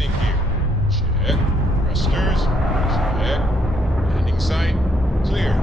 landing gear. Check. Thrusters. Check. Landing site. Clear.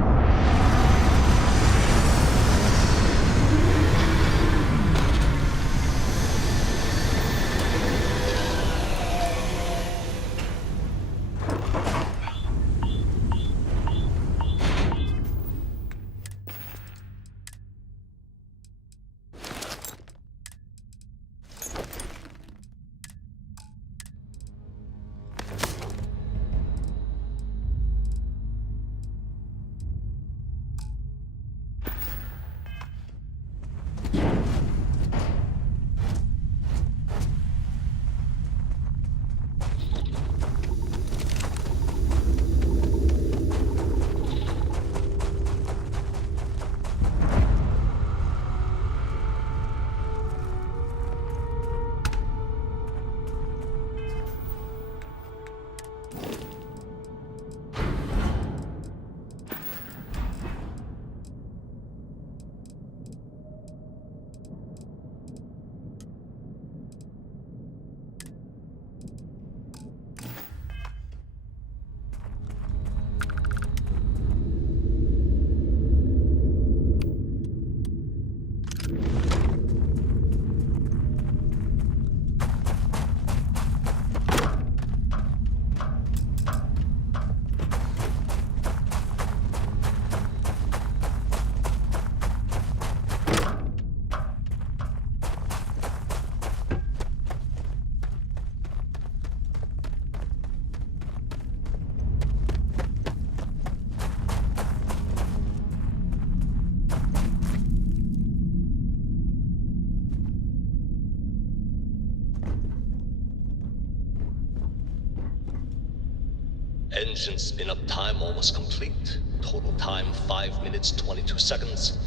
Engine spin-up time almost complete. Total time 5 minutes 22 seconds.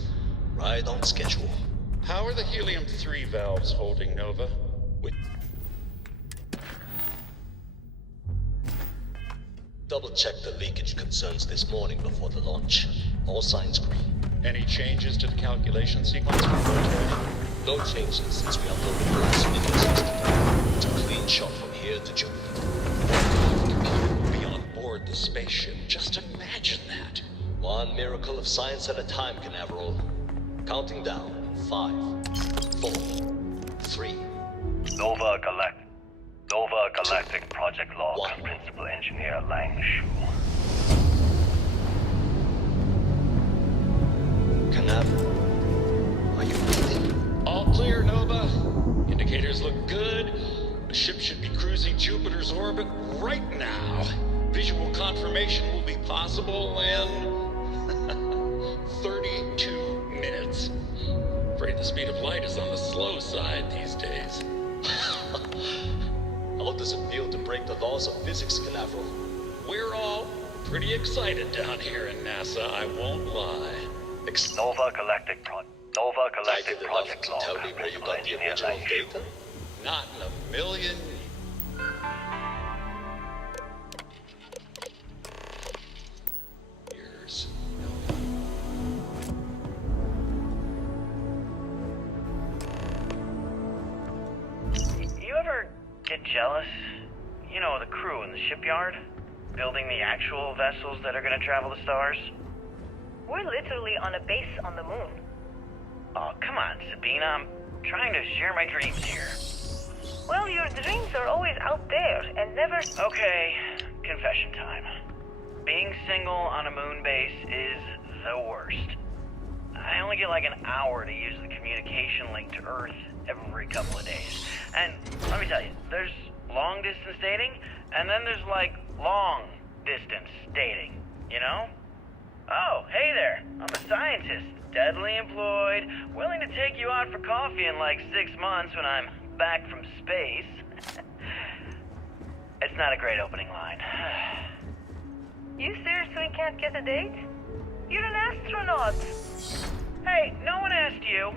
Right on schedule. How are the helium-3 valves holding, Nova? Double-checked the leakage concerns this morning before the launch. All signs green. Any changes to the calculation sequence from rotation? No changes since we uploaded those videos yesterday. It's a clean shot from here to Jupiter. The spaceship. Just imagine that. One miracle of science at a time, Canaveral. Counting down. 5, 4, 3. Nova Galactic Project Log. One. Principal Engineer Lang Shu. Canaveral, are you breathing? All clear, Nova. Indicators look good. The ship should be cruising Jupiter's orbit right now. Visual confirmation will be possible in 32 minutes. Afraid the speed of light is on the slow side these days. How does it feel to break the laws of physics, Canaveral? We're all pretty excited down here in NASA, I won't lie. Nova Galactic Project To Log. tell me where you Principal got the Engineer original Lang Shu. data? Not in a million years. You ever get jealous? You know, the crew in the shipyard? Building the actual vessels that are gonna travel the stars? We're literally on a base on the moon. Oh, come on, Sabina. I'm trying to share my dreams here. Well, your dreams are always out there and never... Okay, confession time. Being single on a moon base is the worst. I only get like an hour to use the communication link to Earth every couple of days. And let me tell you, there's long distance dating, and then there's like long distance dating, you know? Oh, hey there, I'm a scientist, steadily employed, willing to take you out for coffee in like 6 months when I'm back from space. It's not a great opening line. You seriously can't get a date? You're an astronaut. Hey, no one asked you.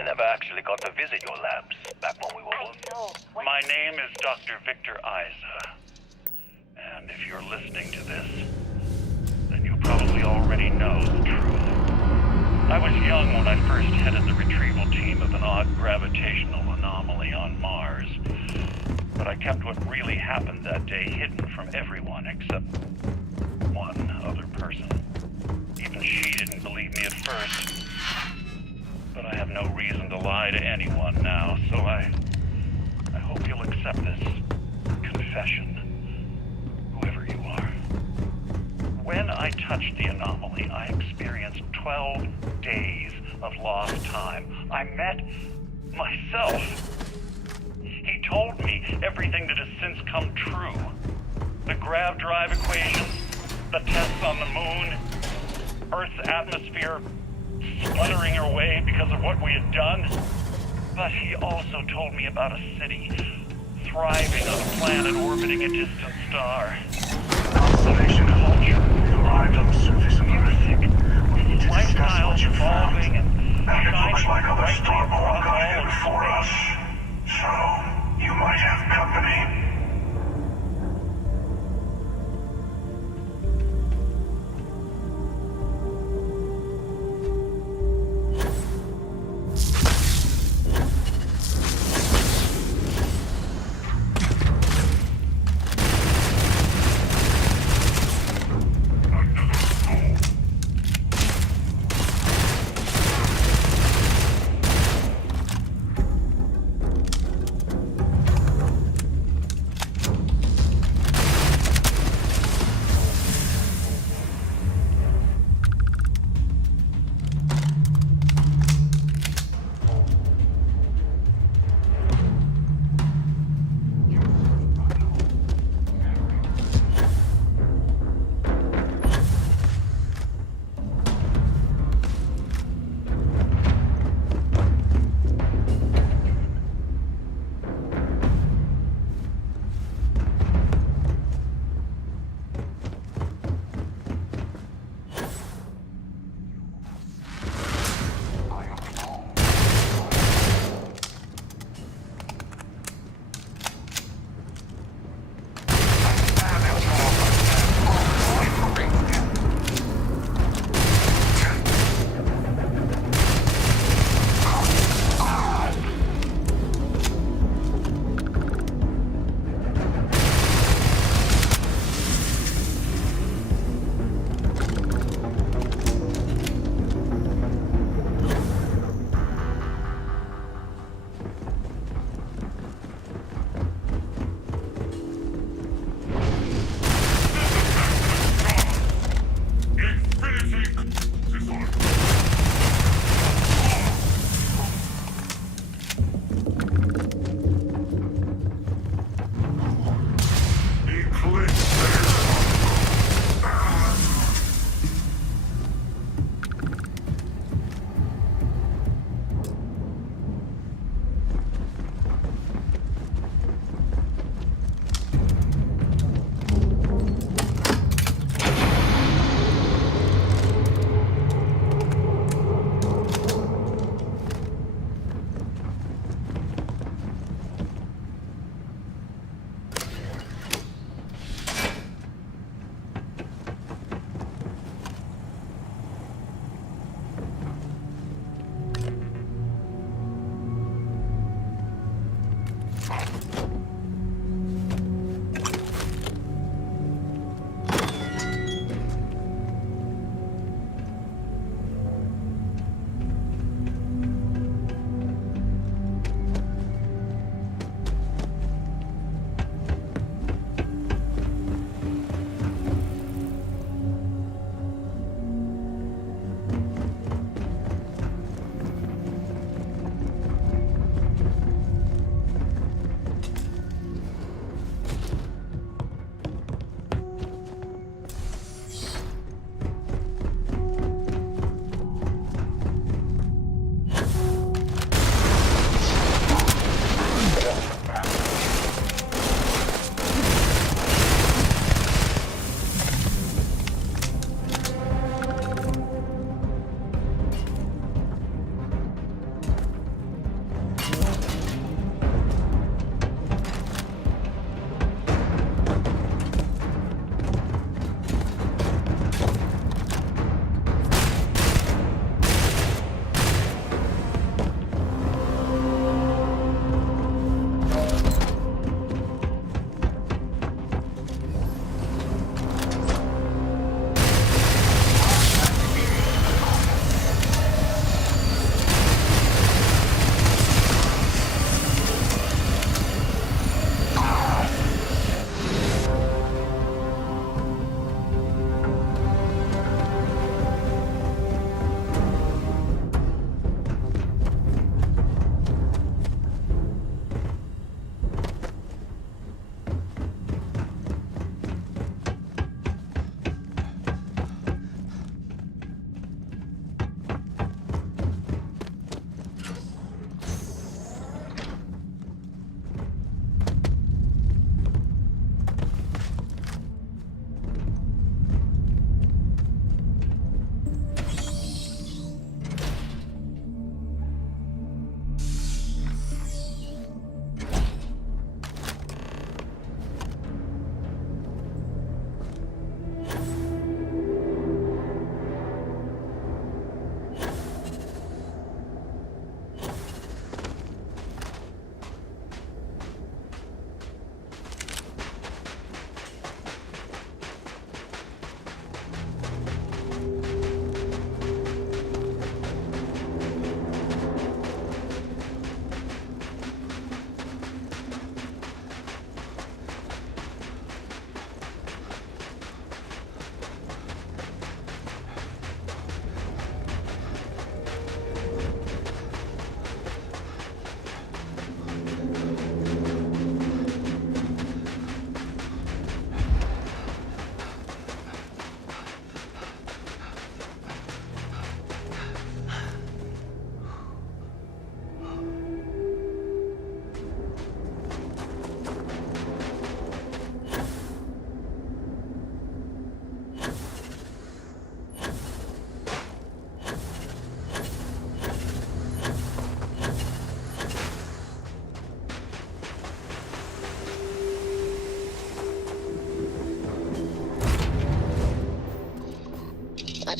I never actually got to visit your labs back when we were I working. know. What? My name is Dr. Victor Isa. And if you're listening to this, then you probably already know the truth. I was young when I first headed the retrieval team of an odd gravitational anomaly on Mars. But I kept what really happened that day hidden from everyone except one other person. Even she didn't believe me at first. But I have no reason to lie to anyone now, so I hope you'll accept this confession, whoever you are. When I touched the anomaly, I experienced 12 days of lost time. I met myself. He told me everything that has since come true. The grav drive equations, the tests on the moon, Earth's atmosphere spluttering away because of what we had done. But he also told me about a city thriving on a planet orbiting a distant star. Constellation culture arrived on the surface of the Music, We need to discuss lifestyles what you found. evolving and And it looks shining like other brightly starborn across got here all of before us. space. So, you might have company.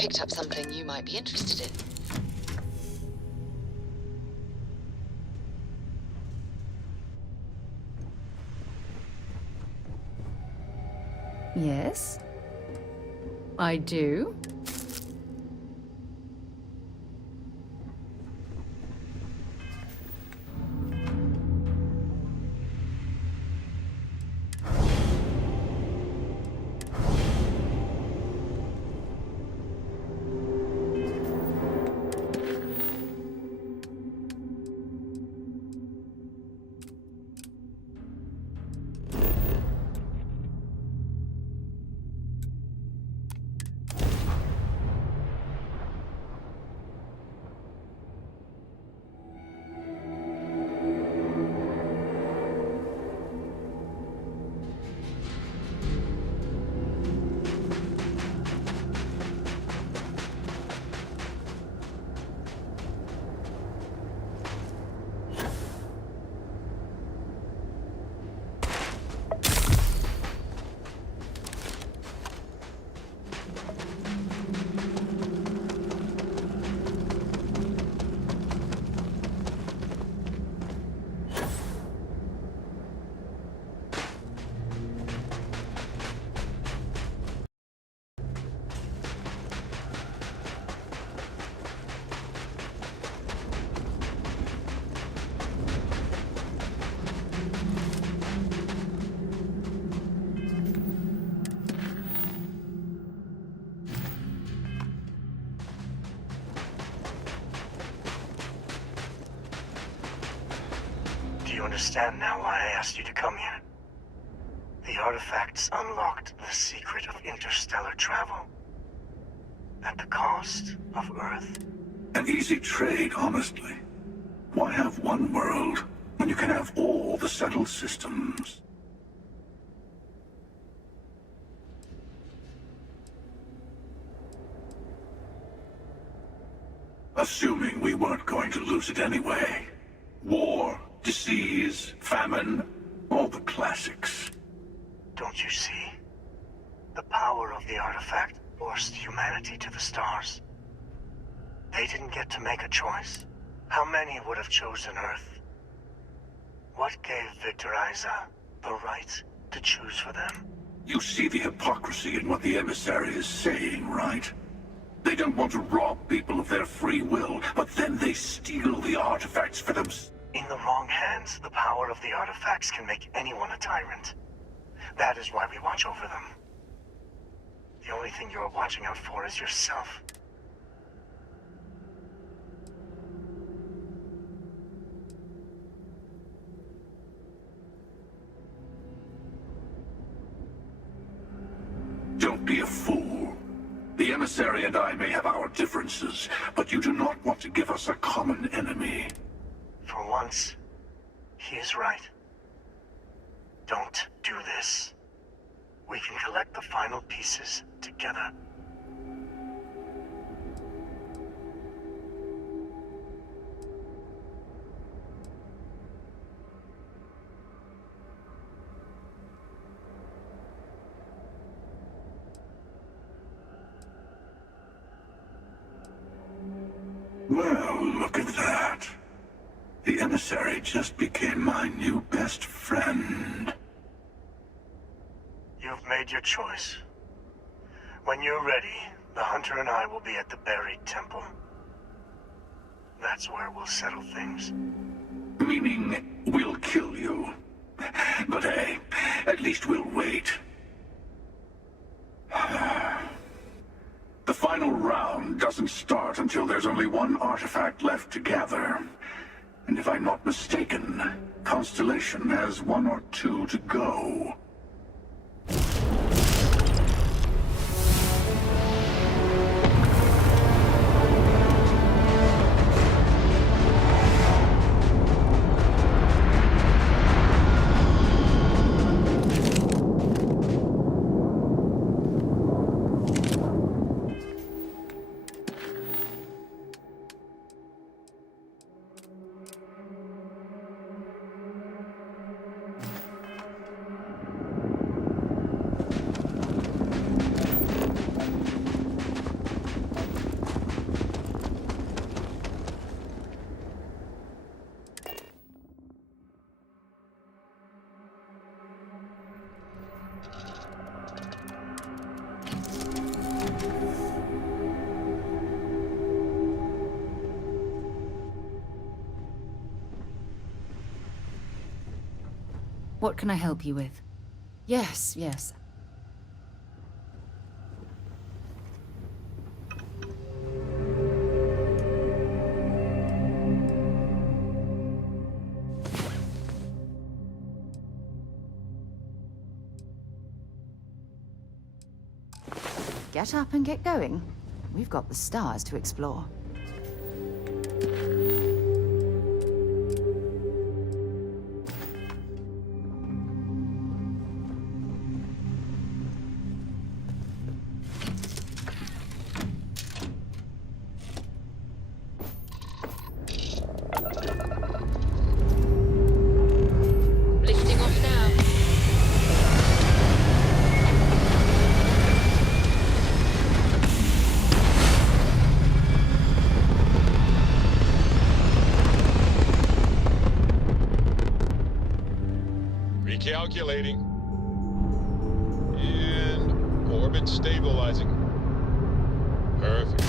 picked up something you might be interested in. Yes, I do. Do you understand now why I asked you to come here? The artifacts unlocked the secret of interstellar travel. At the cost of Earth. An easy trade, honestly. Why have one world when you can have all the settled systems? Assuming we weren't going to lose it anyway. War, disease, famine, all the classics. Don't you see? The power of the artifact forced humanity to the stars. They didn't get to make a choice. How many would have chosen Earth? What gave Victor Isa the right to choose for them? You see the hypocrisy in what the emissary is saying, right? They don't want to rob people of their free will, but then they steal the artifacts for them. In the wrong hands, the power of the artifacts can make anyone a tyrant. That is why we watch over them. The only thing you're watching out for is yourself. Don't be a fool. The emissary and I may have our differences, but you do not want to give us a common enemy. For once, he is right. Don't do this. We can collect the final pieces together. Well, look at that. The emissary just became my new best friend. You've made your choice. When you're ready, the Hunter and I will be at the buried temple. That's where we'll settle things. Meaning, we'll kill you. But hey, at least we'll wait. The final round doesn't start until there's only one artifact left to gather. And if I'm not mistaken, Constellation has one or two to go. What can I help you with? Yes, yes. Get up and get going. We've got the stars to explore. Lifting off now. Recalculating. And orbit stabilizing. Perfect.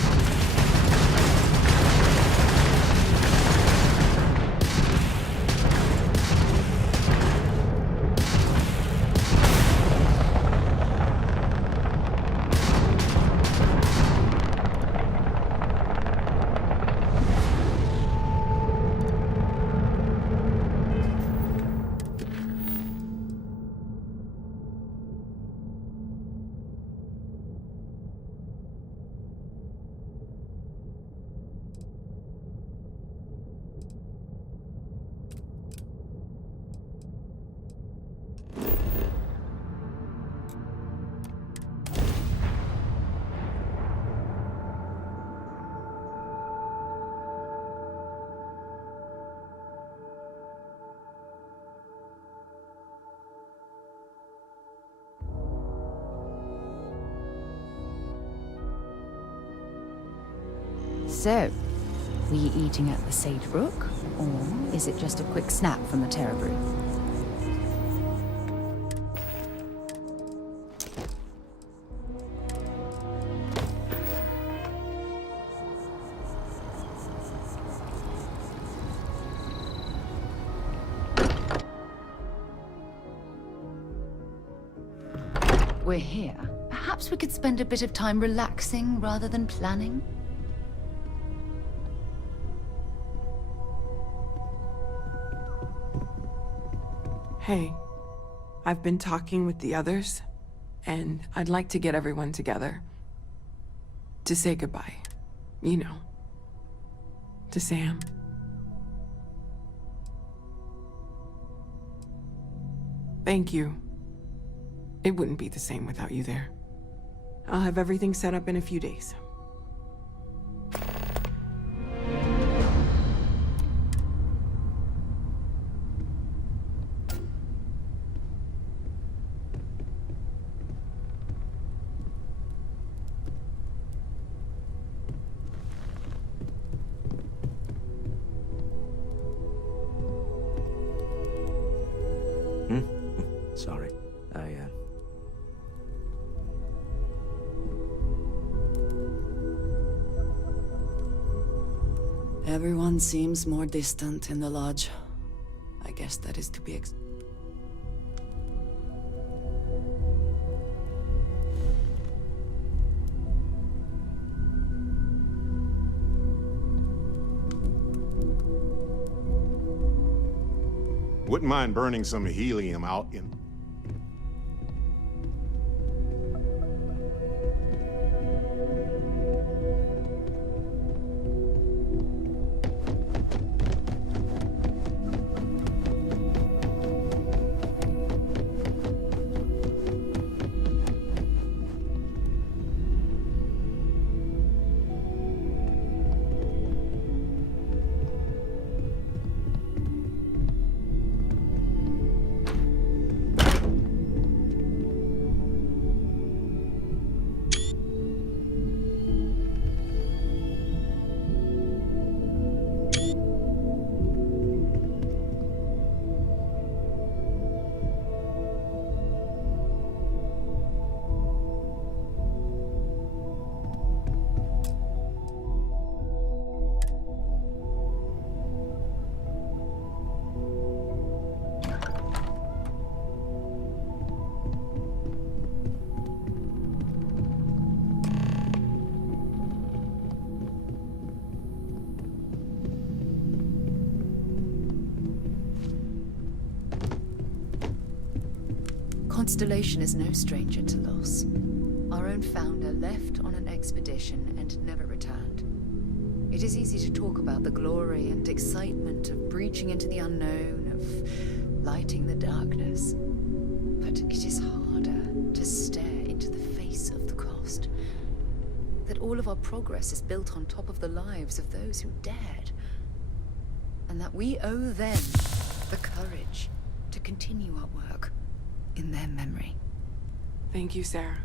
So, were you eating at the Sage Brook, or is it just a quick snap from the Terror Brew? We're here. Perhaps we could spend a bit of time relaxing rather than planning? Hey, I've been talking with the others, and I'd like to get everyone together. To say goodbye. You know. To Sam. Thank you. It wouldn't be the same without you there. I'll have everything set up in a few days. Sorry. Everyone seems more distant in the lodge. I guess that is to be Wouldn't mind burning some helium out in... Constellation is no stranger to loss. Our own founder left on an expedition and never returned. It is easy to talk about the glory and excitement of breaching into the unknown, of lighting the darkness. But it is harder to stare into the face of the cost. That all of our progress is built on top of the lives of those who dared. And that we owe them the courage to continue our work in their memory. Thank you, Sarah.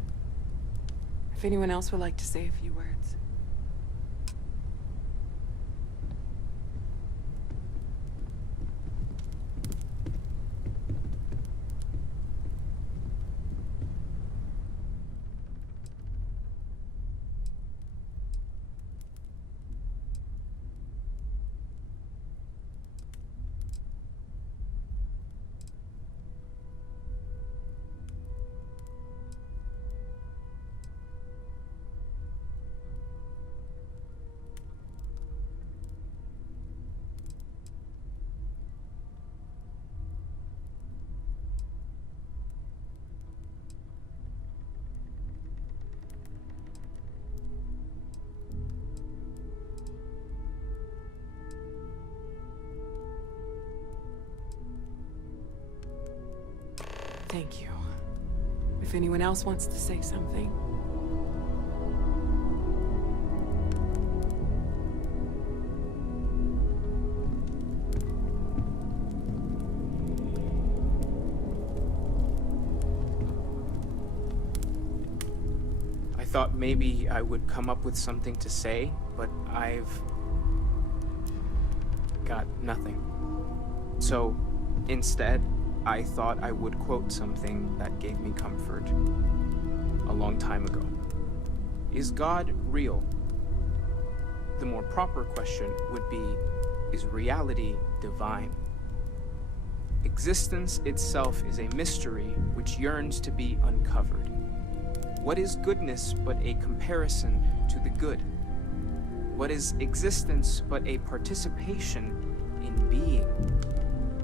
If anyone else would like to say a few words. Thank you. If anyone else wants to say something. I thought maybe I would come up with something to say, but I've got nothing. So, instead, I thought I would quote something that gave me comfort a long time ago. Is God real? The more proper question would be, is reality divine? Existence itself is a mystery which yearns to be uncovered. What is goodness but a comparison to the good? What is existence but a participation in being?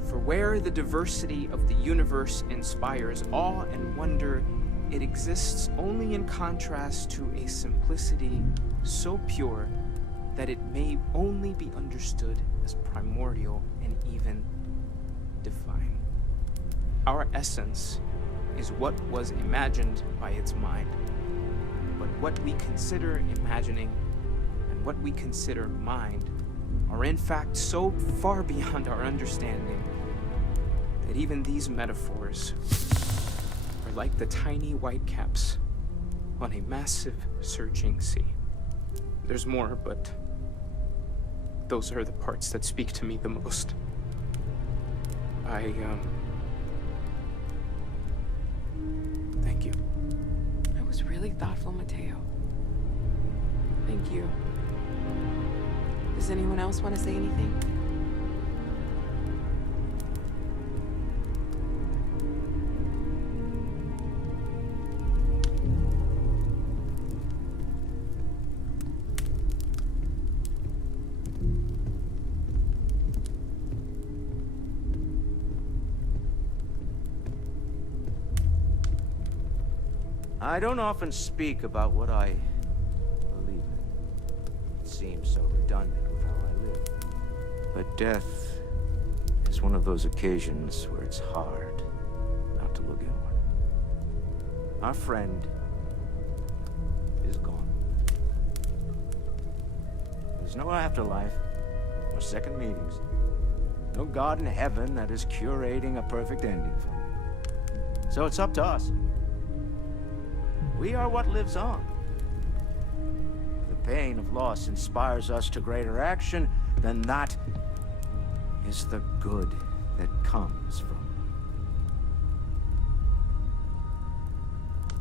For where the diversity of the universe inspires awe and wonder, it exists only in contrast to a simplicity so pure that it may only be understood as primordial and even divine. Our essence is what was imagined by its mind, but what we consider imagining and what we consider mind are in fact so far beyond our understanding that even these metaphors are like the tiny white caps on a massive surging sea. There's more, but those are the parts that speak to me the most. Thank you. That was really thoughtful, Mateo. Thank you. Does anyone else want to say anything? I don't often speak about what I believe in. It seems so redundant with how I live. But death is one of those occasions where it's hard not to look inward. Our friend is gone. There's no afterlife, or second meetings. No God in heaven that is curating a perfect ending for me. So it's up to us. We are what lives on. The pain of loss inspires us to greater action, then that is the good that comes from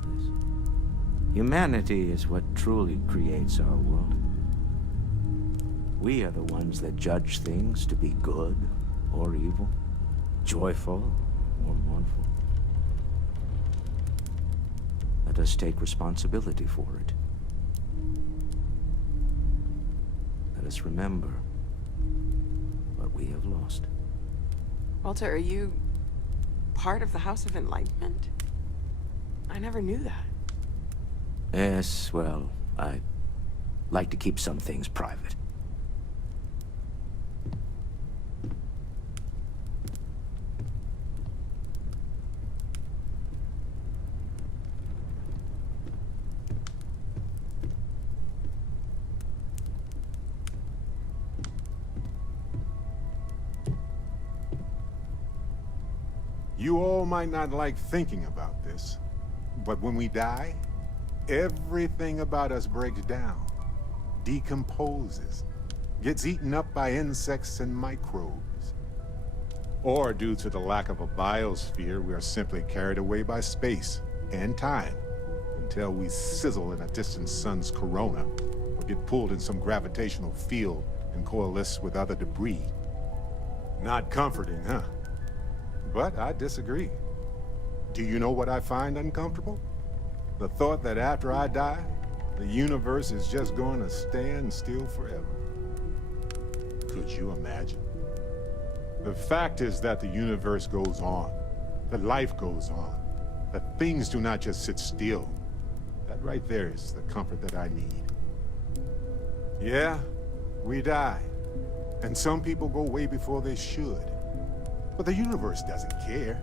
this. Humanity is what truly creates our world. We are the ones that judge things to be good or evil, joyful or mournful. Let us take responsibility for it. Let us remember what we have lost. Walter, are you part of the House of Enlightenment? I never knew that. Yes, well, I like to keep some things private. You all might not like thinking about this, but when we die, everything about us breaks down, decomposes, gets eaten up by insects and microbes. Or due to the lack of a biosphere, we are simply carried away by space and time until we sizzle in a distant sun's corona or get pulled in some gravitational field and coalesce with other debris. Not comforting, huh? But I disagree. Do you know what I find uncomfortable? The thought that after I die, the universe is just going to stand still forever. Could you imagine? The fact is that the universe goes on, that life goes on, that things do not just sit still. That right there is the comfort that I need. Yeah, we die, and some people go way before they should. But the universe doesn't care.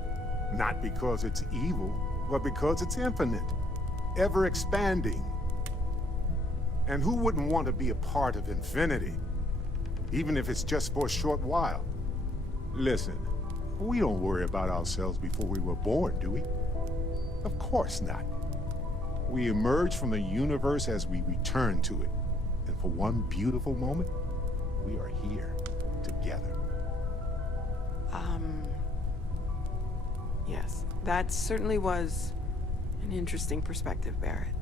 Not because it's evil, but because it's infinite, ever expanding. And who wouldn't want to be a part of infinity? Even if it's just for a short while. Listen, we don't worry about ourselves before we were born, do we? Of course not. We emerge from the universe as we return to it. And for one beautiful moment, we are here together. Yes, that certainly was an interesting perspective, Barrett.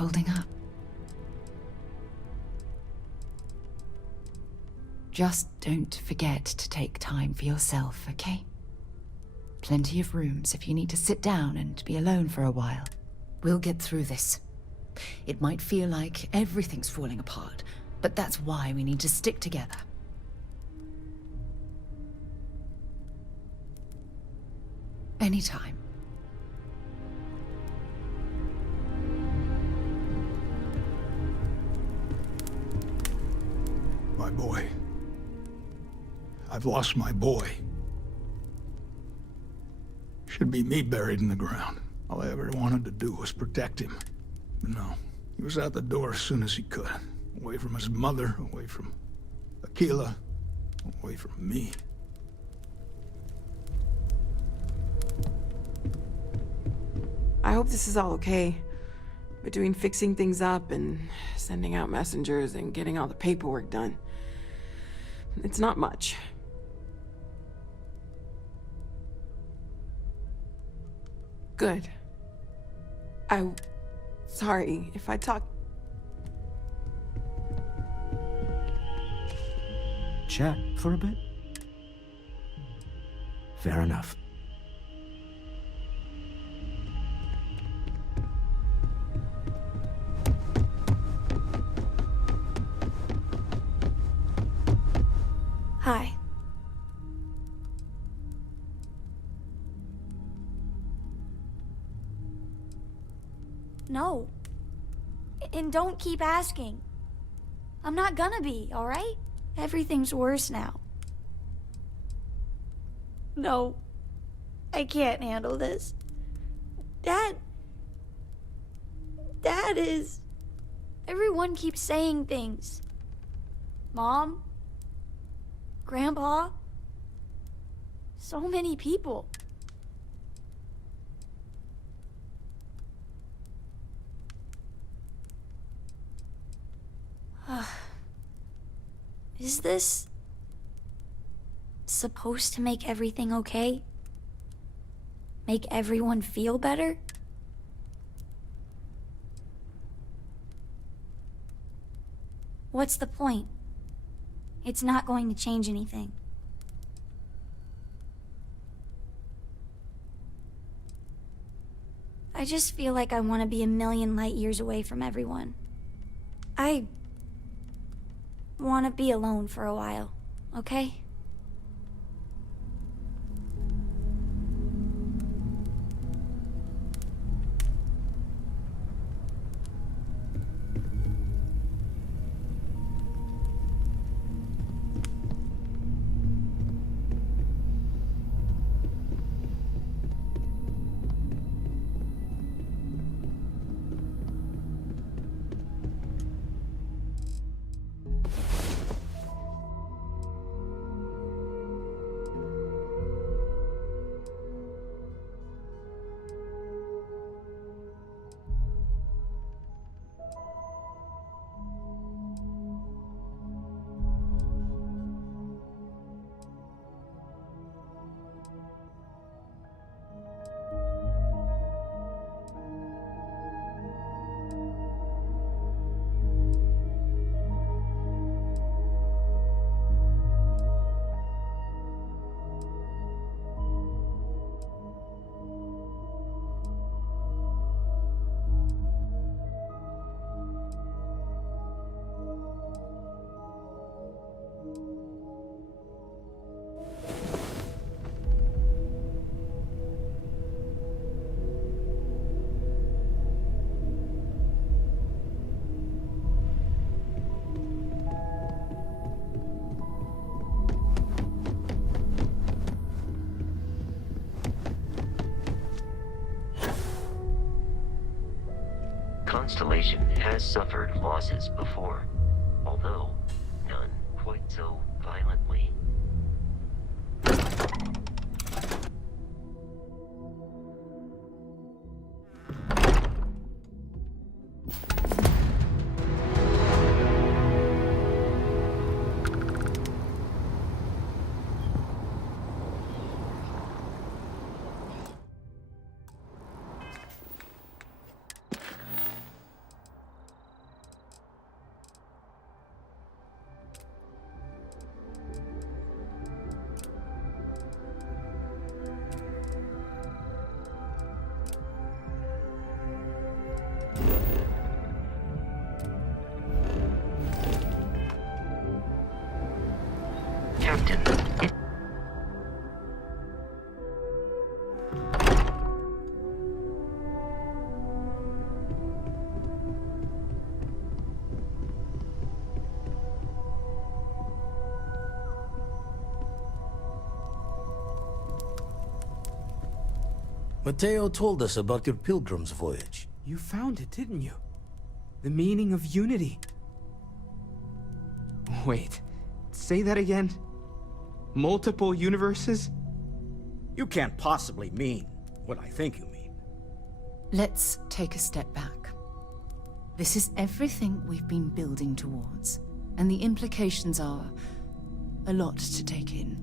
holding up. Just don't forget to take time for yourself, okay? Plenty of rooms if you need to sit down and be alone for a while. We'll get through this. It might feel like everything's falling apart, but that's why we need to stick together. Anytime. My boy. I've lost my boy. Should be me buried in the ground. All I ever wanted to do was protect him. But no, he was out the door as soon as he could. Away from his mother, away from Aquila, away from me. I hope this is all okay. Between fixing things up and sending out messengers and getting all the paperwork done. It's not much. Good. Sorry if I talk... Chat for a bit? Fair enough. Hi. No. And don't keep asking. I'm not gonna be, alright? Everything's worse now. No. I can't handle this. Dad is... Everyone keeps saying things. Mom? Grandpa? So many people. Is this supposed to make everything okay? Make everyone feel better? What's the point? It's not going to change anything. I just feel like I want to be a million light years away from everyone. I want to be alone for a while, okay? Constellation has suffered losses before, although none quite so violently. Captain, Mateo told us about your pilgrim's voyage. You found it, didn't you? The meaning of unity. Wait, say that again? Multiple universes? You can't possibly mean what I think you mean. Let's take a step back. This is everything we've been building towards, and the implications are a lot to take in.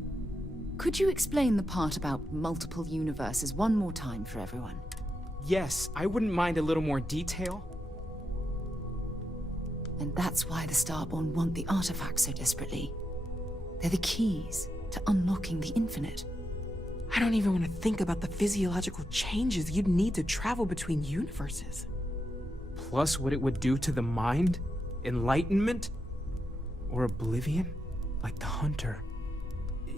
Could you explain the part about multiple universes one more time for everyone? Yes, I wouldn't mind a little more detail. And that's why the Starborn want the artifacts so desperately. They're the keys to unlocking the infinite. I don't even want to think about the physiological changes you'd need to travel between universes. Plus what it would do to the mind? Enlightenment? Or oblivion? Like the Hunter.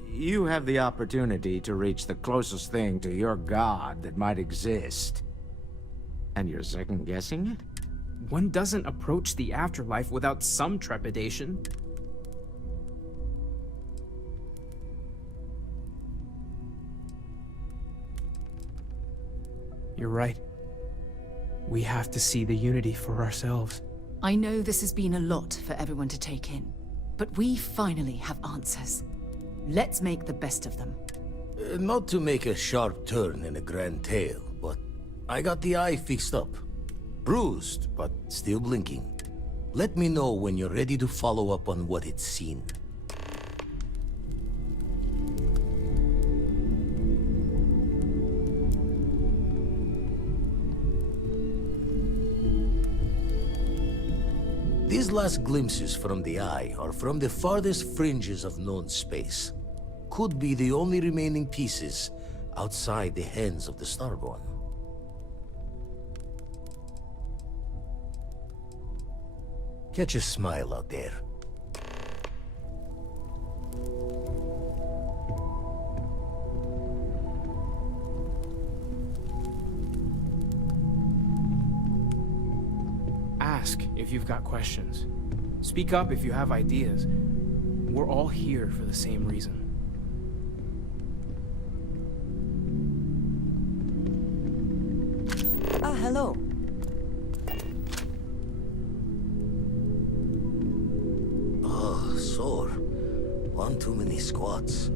You have the opportunity to reach the closest thing to your god that might exist. And you're second-guessing it? One doesn't approach the afterlife without some trepidation. You're right. We have to see the unity for ourselves. I know this has been a lot for everyone to take in, but we finally have answers. Let's make the best of them. Not to make a sharp turn in a grand tale, but I got the eye fixed up. Bruised, but still blinking. Let me know when you're ready to follow up on what it's seen. These last glimpses from the eye are from the farthest fringes of known space. Could be the only remaining pieces outside the hands of the Starborn. Catch a smile out there. Ask if you've got questions. Speak up if you have ideas. We're all here for the same reason. Ah, hello. Oh, sore. One too many squats.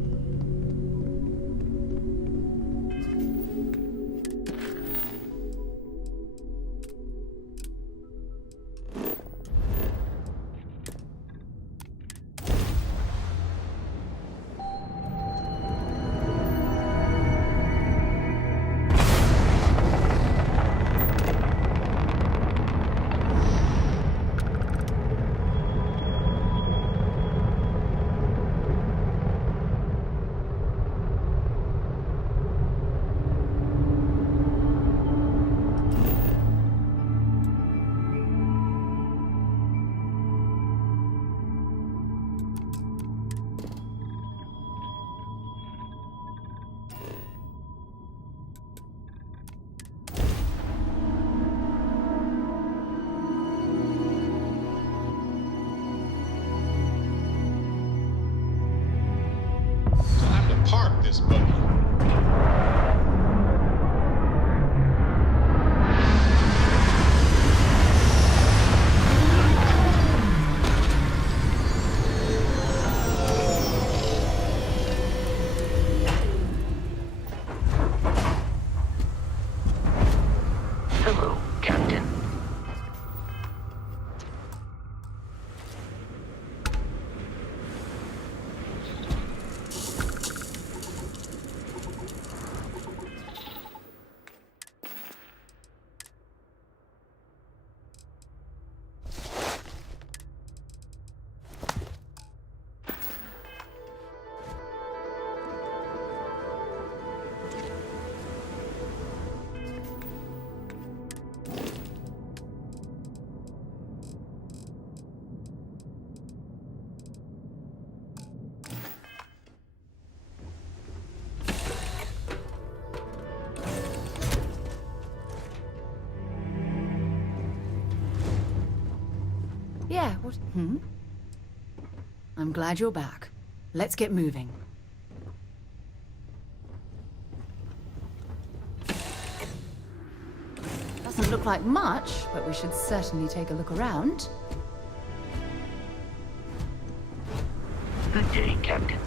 Park this buggy. hello, Captain. Yeah, what? I'm glad you're back. Let's get moving. Doesn't look like much, but we should certainly take a look around. Good day, Captain.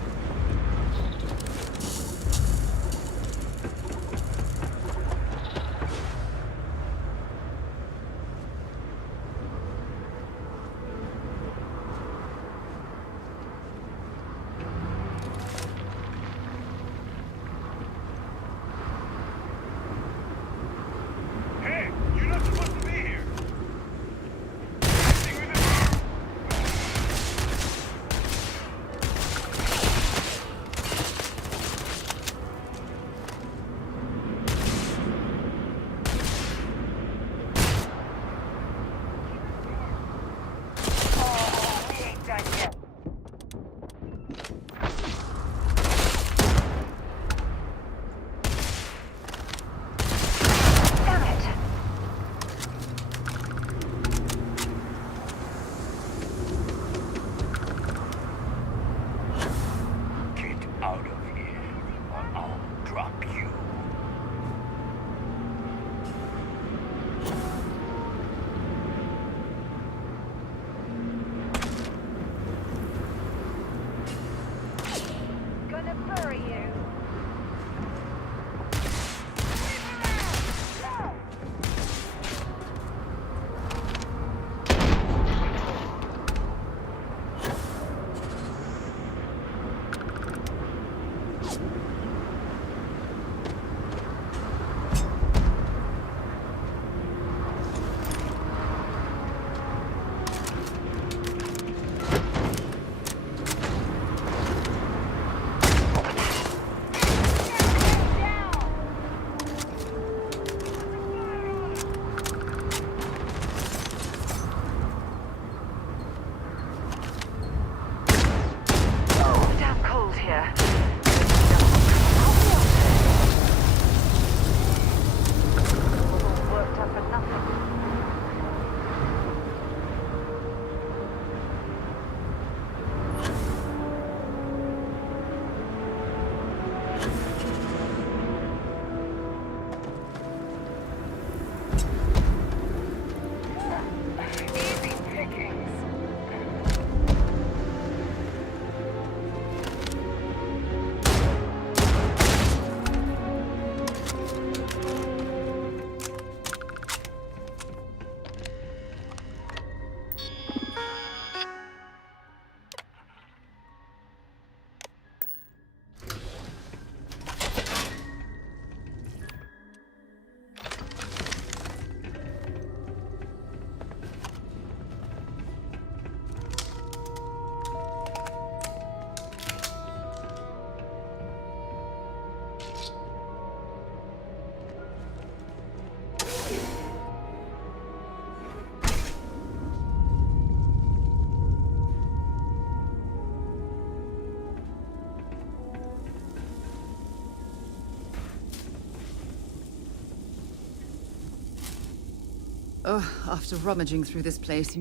Oh, after rummaging through this place,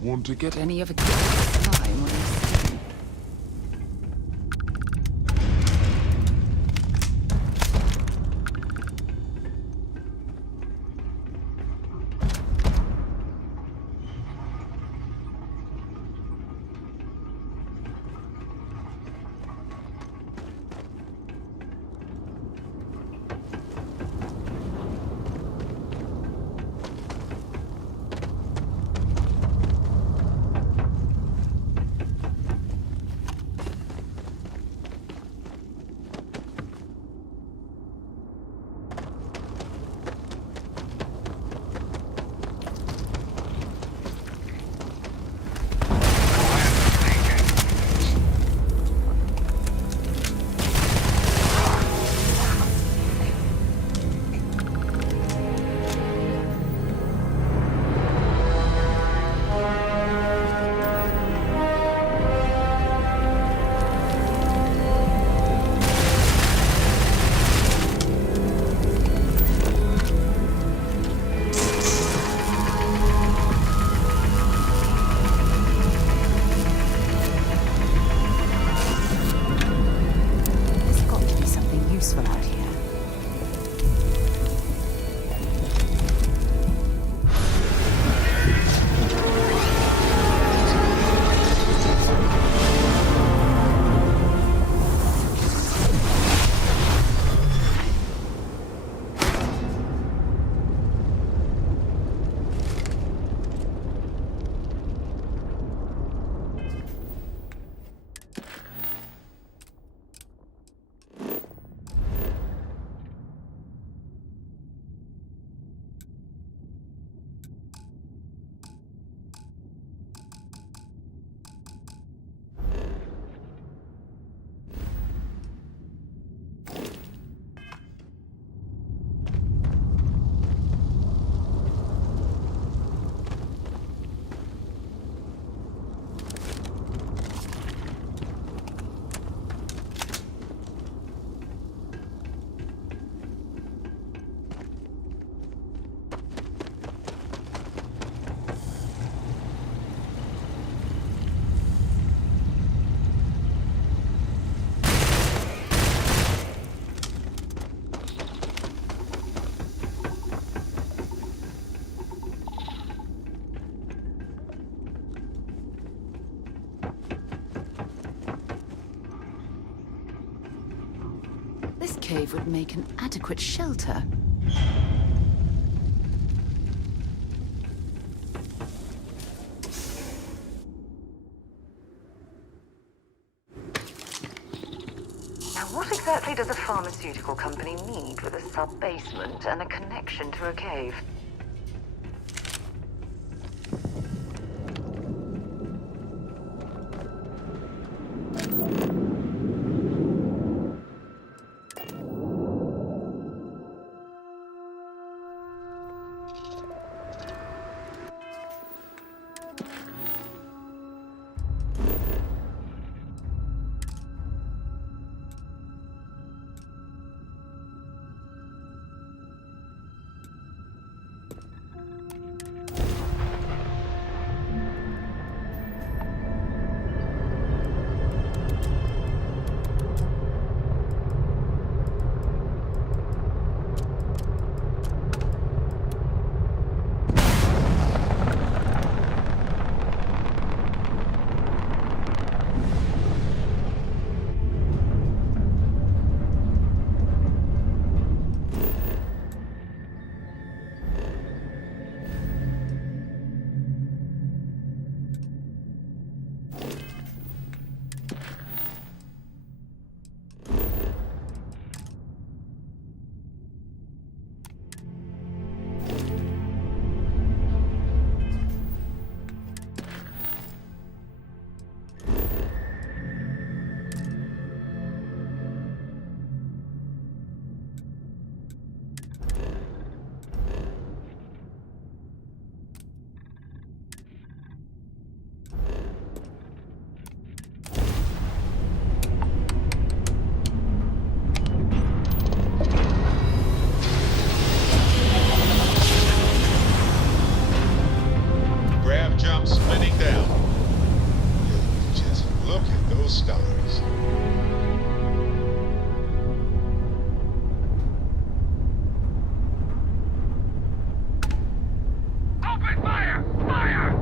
want to get any of a time when you see. cave would make an adequate shelter. Now, what exactly does a pharmaceutical company need with a sub-basement and a connection to a cave? Spinning down. Just look at those stars. Open fire! Fire!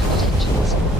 Starfield engines.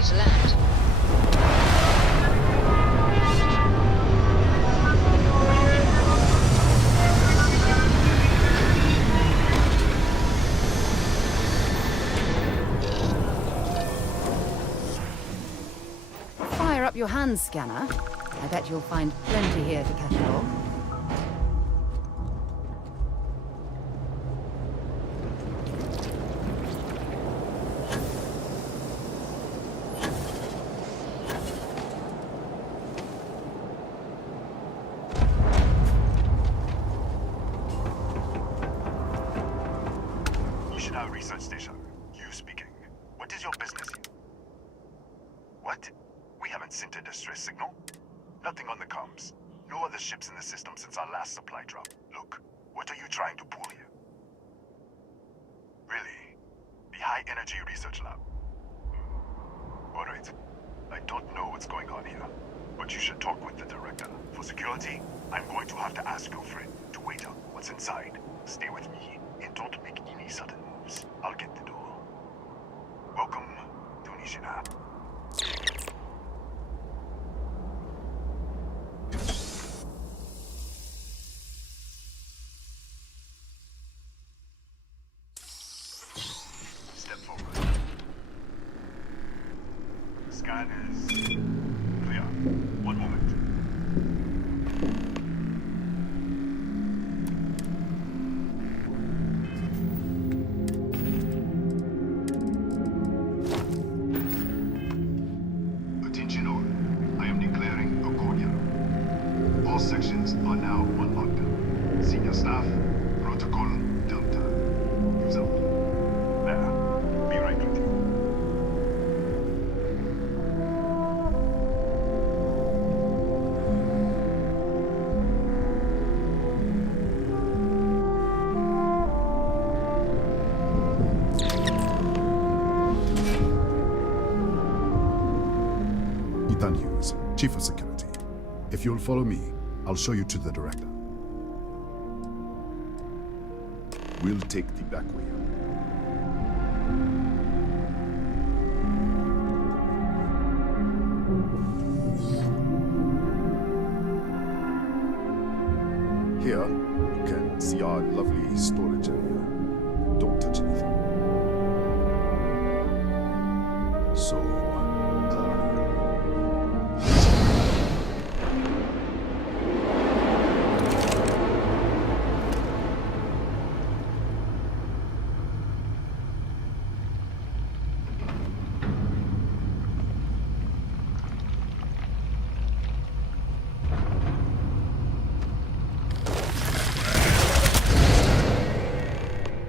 ready to land. Fire up your hand scanner. I bet you'll find plenty here to catalog. Research station. You speaking. What is your business here? What? We haven't sent a distress signal? Nothing on the comms. No other ships in the system since our last supply drop. Look, what are you trying to pull here? Really? The High Energy Research Lab? Alright. I don't know what's going on here, but you should talk with the director. For security, I'm going to have to ask your friend to wait up what's inside. Stay with me, and don't make any sudden moves. I'll get the door. Welcome to Nishina. Step forward. Scan is clear. One moment. Attention all. I am declaring a cordial. All sections are now on lockdown. Senior staff, protocol Delta. Use out. There. Be right with you. Ethan Hughes, Chief of Security. If you'll follow me, I'll show you to the director. We'll take the back way. Here, you can see our lovely storage area. Don't touch anything. So,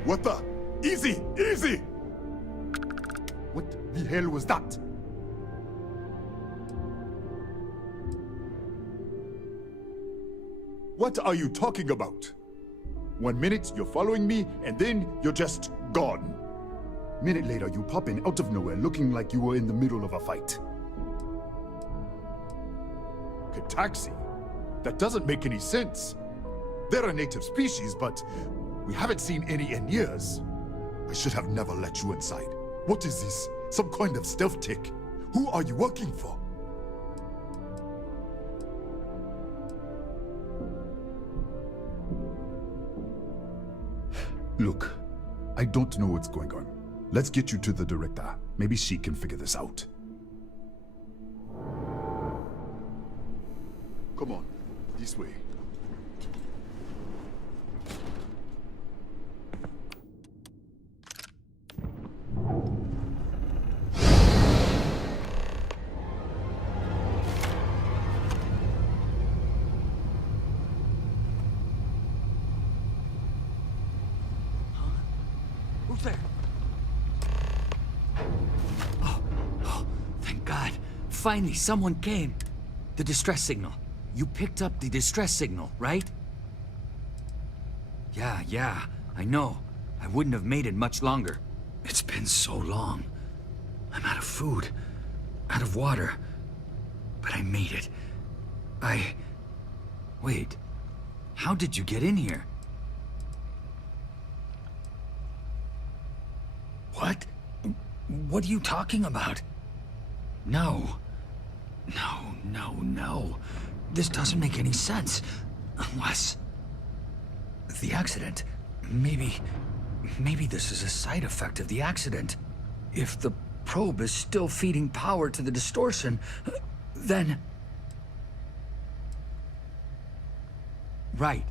what the? Easy! Easy! What the hell was that? What are you talking about? 1 minute you're following me, and then you're just gone. Minute later you pop in out of nowhere looking like you were in the middle of a fight. Getaxi? That doesn't make any sense. They're a native species, but we haven't seen any in years. I should have never let you inside. What is this? Some kind of stealth tick? Who are you working for? Look, I don't know what's going on. Let's get you to the director. Maybe she can figure this out. Come on, this way. Who's there? Oh, thank God. Finally, someone came. The distress signal. You picked up the distress signal, right? Yeah, I know. I wouldn't have made it much longer. It's been so long. I'm out of food, out of water. But I made it. Wait. How did you get in here? What? What are you talking about? No. No. This doesn't make any sense. Unless... the accident. Maybe this is a side effect of the accident. If the probe is still feeding power to the distortion, then... Right.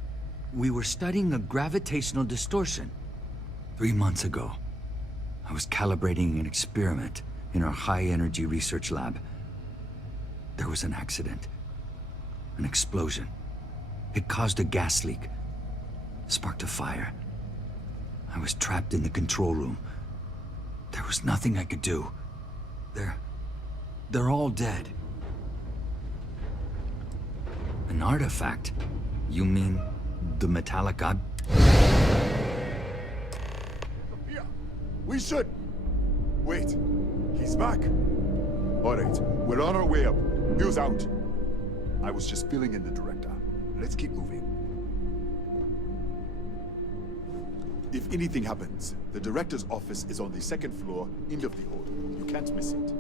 We were studying a gravitational distortion. 3 months ago, I was calibrating an experiment in our high-energy research lab. There was an accident. An explosion. It caused a gas leak. Sparked a fire. I was trapped in the control room. There was nothing I could do. They're all dead. An artifact? You mean the metallic god? We should... Wait. He's back. All right, we're on our way up. Hughes out. I was just filling in the director. Let's keep moving. If anything happens, the director's office is on the second floor, end of the hall. You can't miss it.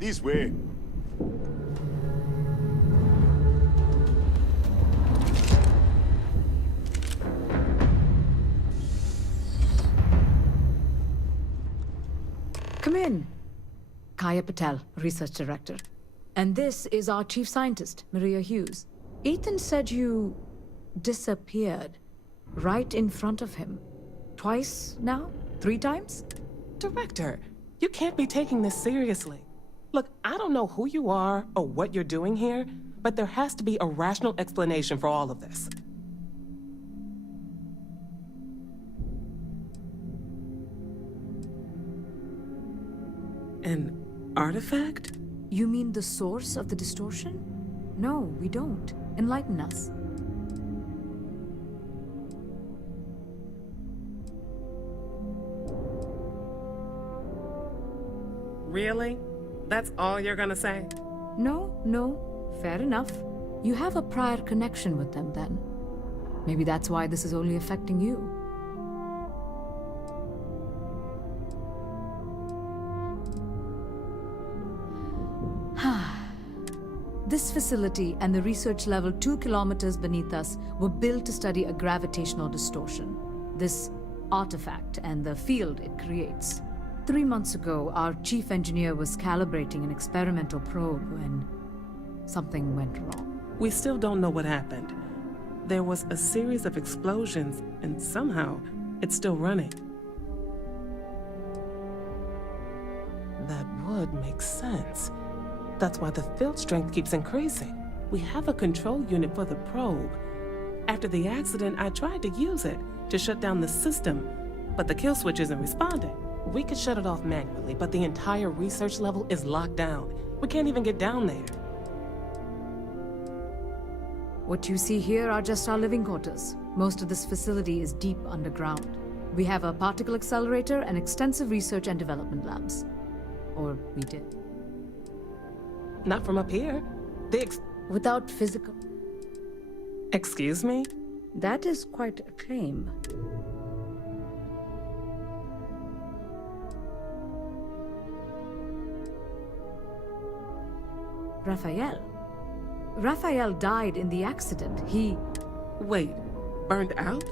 This way. Come in. Kaya Patel, Research Director. And this is our Chief Scientist, Maria Hughes. Ethan said you disappeared right in front of him. Twice now? 3 times? Director, you can't be taking this seriously. Look, I don't know who you are or what you're doing here, but there has to be a rational explanation for all of this. An artifact? You mean the source of the distortion? No, we don't. Enlighten us. Really? That's all you're gonna say? No. Fair enough. You have a prior connection with them then. Maybe that's why this is only affecting you. This facility and the research level 2 kilometers beneath us were built to study a gravitational distortion. This artifact and the field it creates. 3 months ago, our chief engineer was calibrating an experimental probe when something went wrong. We still don't know what happened. There was a series of explosions, and somehow it's still running. That would make sense. That's why the field strength keeps increasing. We have a control unit for the probe. After the accident, I tried to use it to shut down the system, but the kill switch isn't responding. We could shut it off manually, but the entire research level is locked down. We can't even get down there. What you see here are just our living quarters. Most of this facility is deep underground. We have a particle accelerator and extensive research and development labs. Or we did. Not from up here. Without physical... Excuse me? That is quite a claim. Raphael died in the accident. He... Wait, burned out?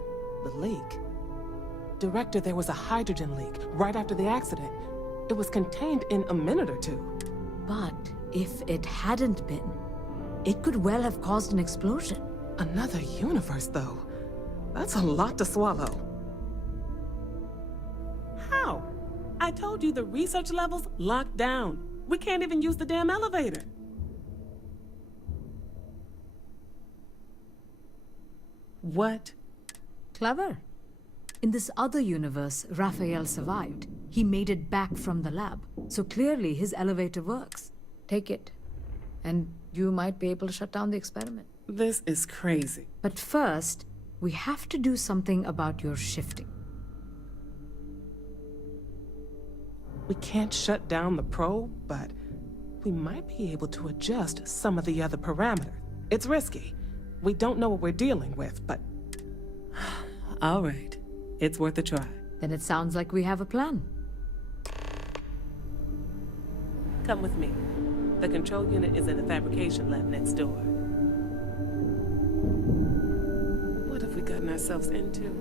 The leak? Director, there was a hydrogen leak right after the accident. It was contained in a minute or 2. But if it hadn't been, it could well have caused an explosion. Another universe, though. That's a lot to swallow. I told you the research level's locked down. We can't even use the damn elevator. What? Clever. In this other universe, Raphael survived. He made it back from the lab, so clearly his elevator works. Take it, and you might be able to shut down the experiment. This is crazy. But first, we have to do something about your shifting. We can't shut down the probe, but we might be able to adjust some of the other parameters. It's risky. We don't know what we're dealing with, but... All right. It's worth a try. Then it sounds like we have a plan. Come with me. The control unit is in the fabrication lab next door. What have we gotten ourselves into?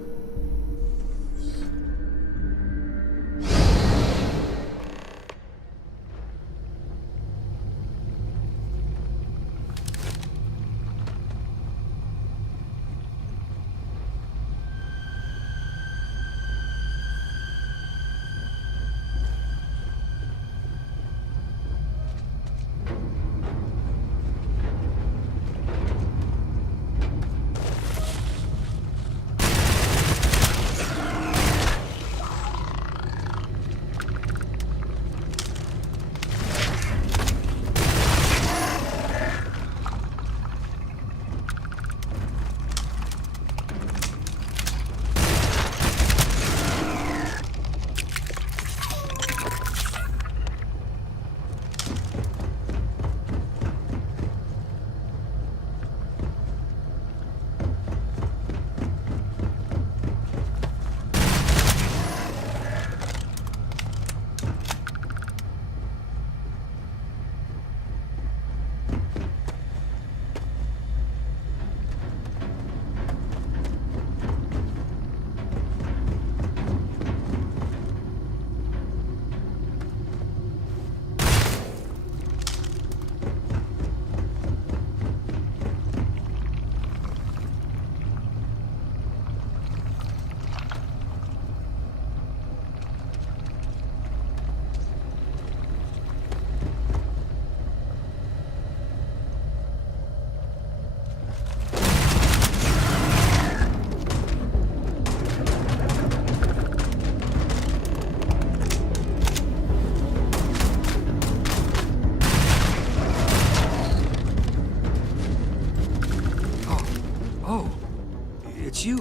You.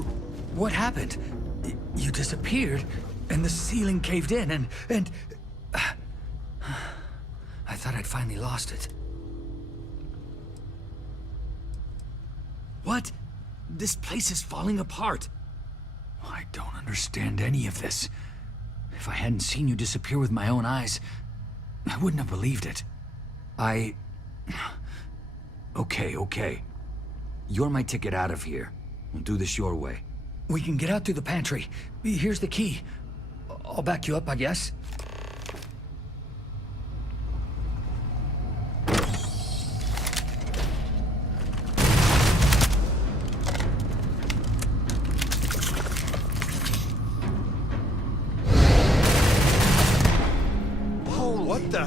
What happened? You disappeared, and the ceiling caved in, and... I thought I'd finally lost it. What? This place is falling apart. I don't understand any of this. If I hadn't seen you disappear with my own eyes, I wouldn't have believed it. Okay. You're my ticket out of here. We'll do this your way. We can get out through the pantry. Here's the key. I'll back you up, I guess. What the?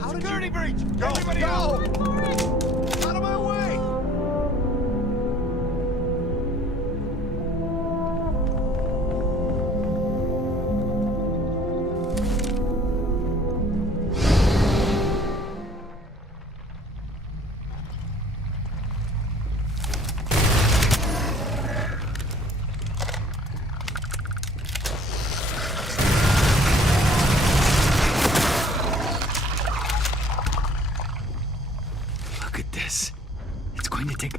How did Security breach! Go! Everybody go! Out of my way!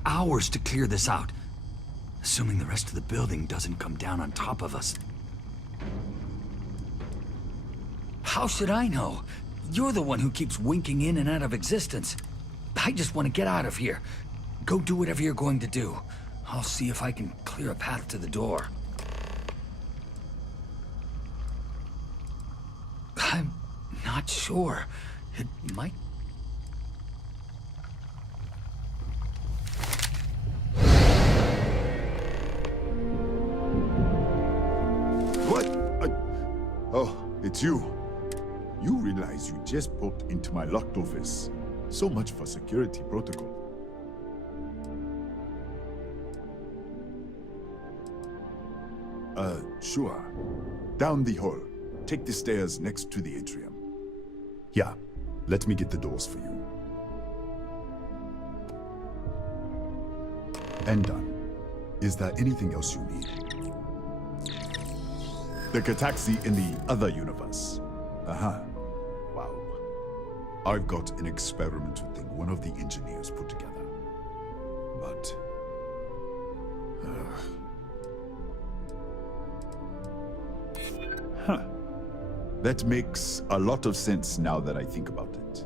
Hours to clear this out, assuming the rest of the building doesn't come down on top of us. How should I know? You're the one who keeps winking in and out of existence. I just want to get out of here. Go do whatever you're going to do. I'll see if I can clear a path to the door. I'm not sure. It might... What? Oh. it's you. You realize you just popped into my locked office. So much for security protocol. Sure. Down the hall. Take the stairs next to the atrium. Yeah, let me get the doors for you. And done. Is there anything else you need? The galaxy in the other universe. Uh-huh. Wow. I've got an experimental thing one of the engineers put together. But... Huh. That makes a lot of sense now that I think about it.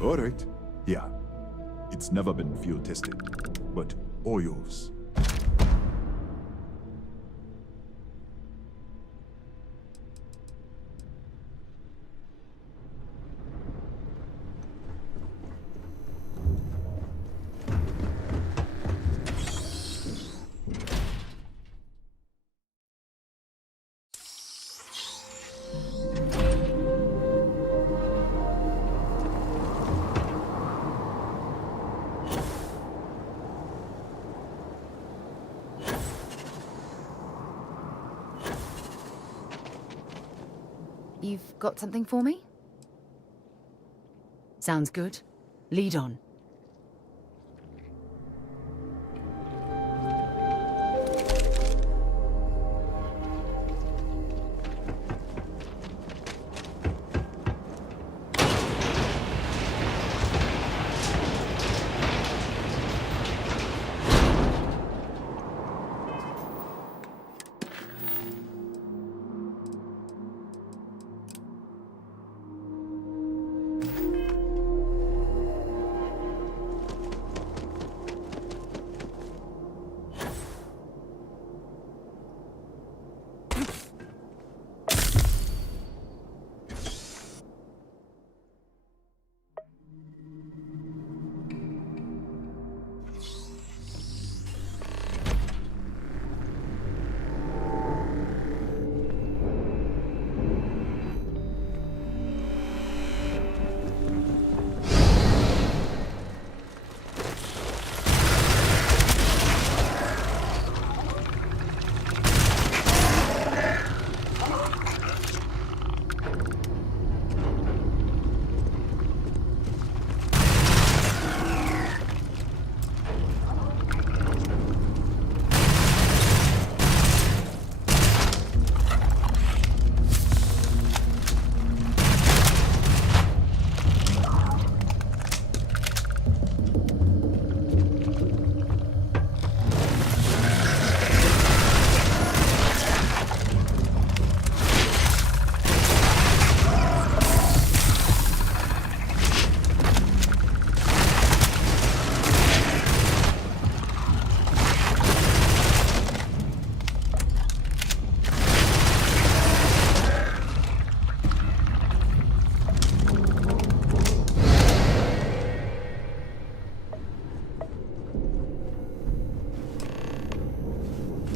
All right. Yeah. It's never been field tested, but all yours. You've got something for me? Sounds good. Lead on.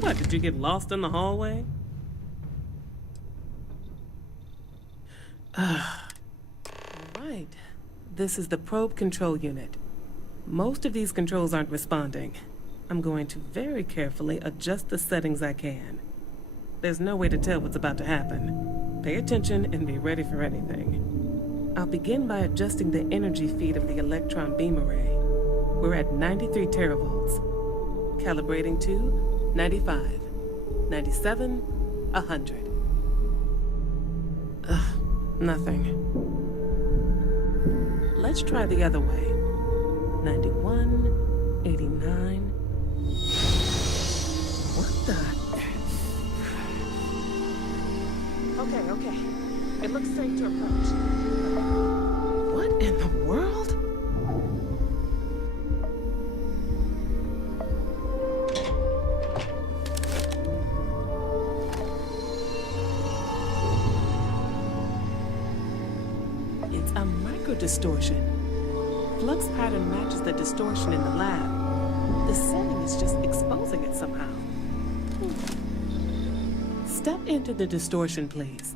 What, did you get lost in the hallway? Alright. This is the probe control unit. Most of these controls aren't responding. I'm going to very carefully adjust the settings I can. There's no way to tell what's about to happen. Pay attention and be ready for anything. I'll begin by adjusting the energy feed of the electron beam array. We're at 93 teravolts. Calibrating to 95, 97, 100. Nothing. Let's try the other way. 91, 89. What the? Okay. It looks safe to approach. What in the world? It's a micro-distortion. Flux pattern matches the distortion in the lab. The setting is just exposing it somehow. Step into the distortion, please.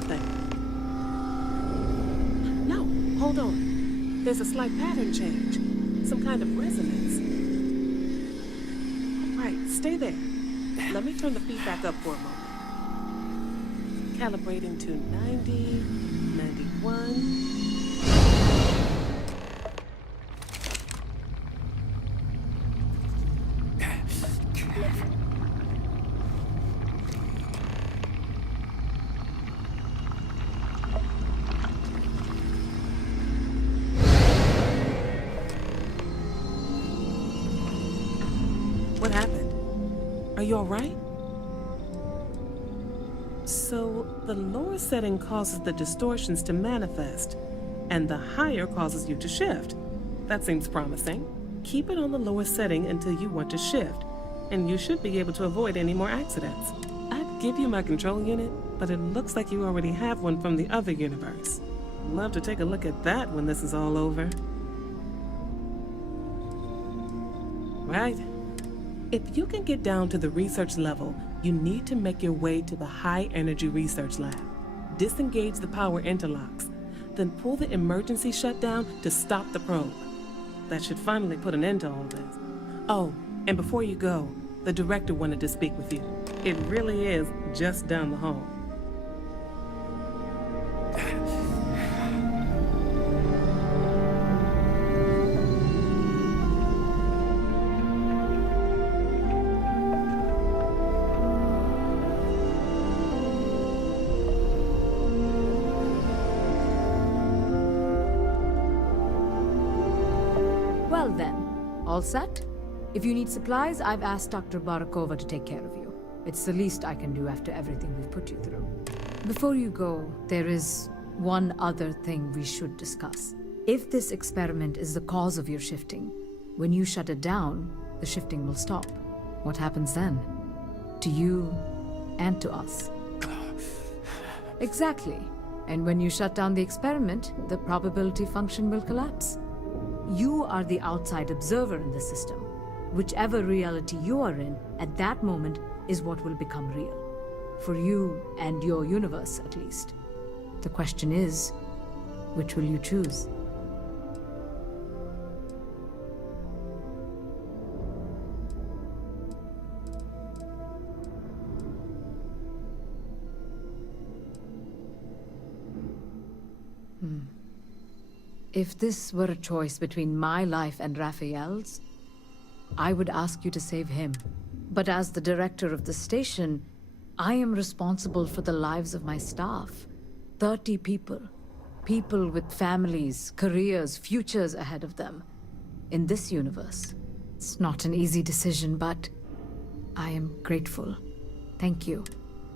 nothing. No, hold on. There's a slight pattern change. Some kind of resonance. Right, stay there. Let me turn the feedback up for a moment. Calibrating to 90, 91. What happened? Are you all right? So, the lower setting causes the distortions to manifest, and the higher causes you to shift. That seems promising. Keep it on the lower setting until you want to shift, and you should be able to avoid any more accidents. I'd give you my control unit, but it looks like you already have one from the other universe. Love to take a look at that when this is all over. Right. If you can get down to the research level, you need to make your way to the High Energy Research Lab. Disengage the power interlocks, then pull the emergency shutdown to stop the probe. That should finally put an end to all this. Oh, and before you go, the director wanted to speak with you. It really is just down the hall. Well then, all set? If you need supplies, I've asked Dr. Barakova to take care of you. It's the least I can do after everything we've put you through. Before you go, there is one other thing we should discuss. If this experiment is the cause of your shifting, when you shut it down, the shifting will stop. What happens then? To you and to us. Exactly. And when you shut down the experiment, the probability function will collapse. You are the outside observer in the system. Whichever reality you are in at that moment is what will become real. For you and your universe, at least. The question is, which will you choose? If this were a choice between my life and Raphael's, I would ask you to save him. But as the director of the station, I am responsible for the lives of my staff. 30 people. People with families, careers, futures ahead of them. In this universe. It's not an easy decision, but I am grateful. Thank you.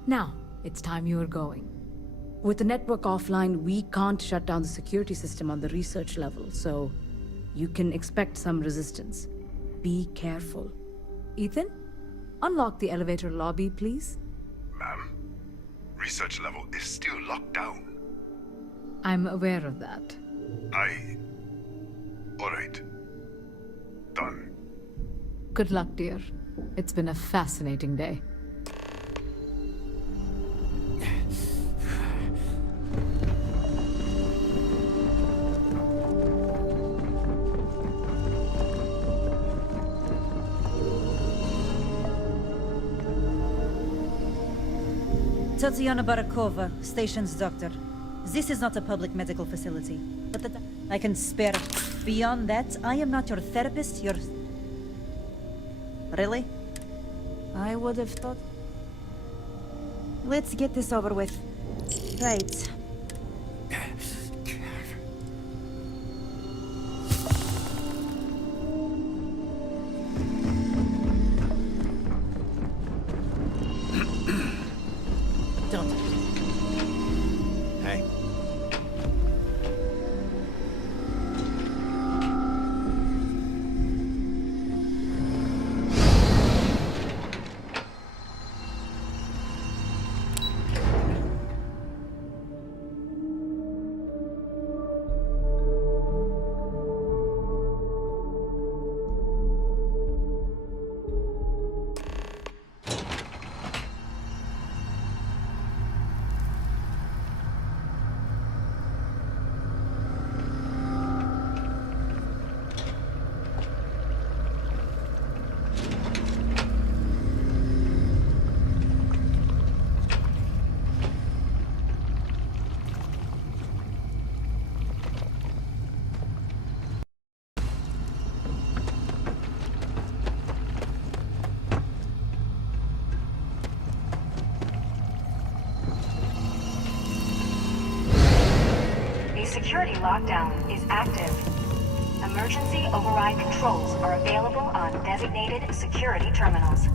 Now, it's time you are going. With the network offline, we can't shut down the security system on the research level, so you can expect some resistance. Be careful. Ethan, unlock the elevator lobby, please. Ma'am, research level is still locked down. I'm aware of that. All right. Done. Good luck, dear. It's been a fascinating day. Tatiana Barakova, station's doctor. This is not a public medical facility, but I can spare. Beyond that, I am not your therapist, your... Really? I would have thought... Let's get this over with. Right. security lockdown is active. Emergency override controls are available on designated security terminals.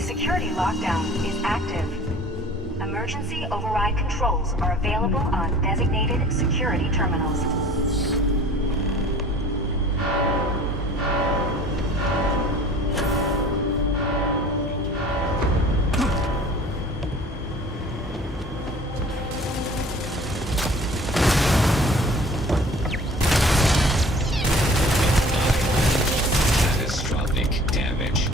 Security lockdown is active. Emergency override controls are available on designated security terminals. Catastrophic damage.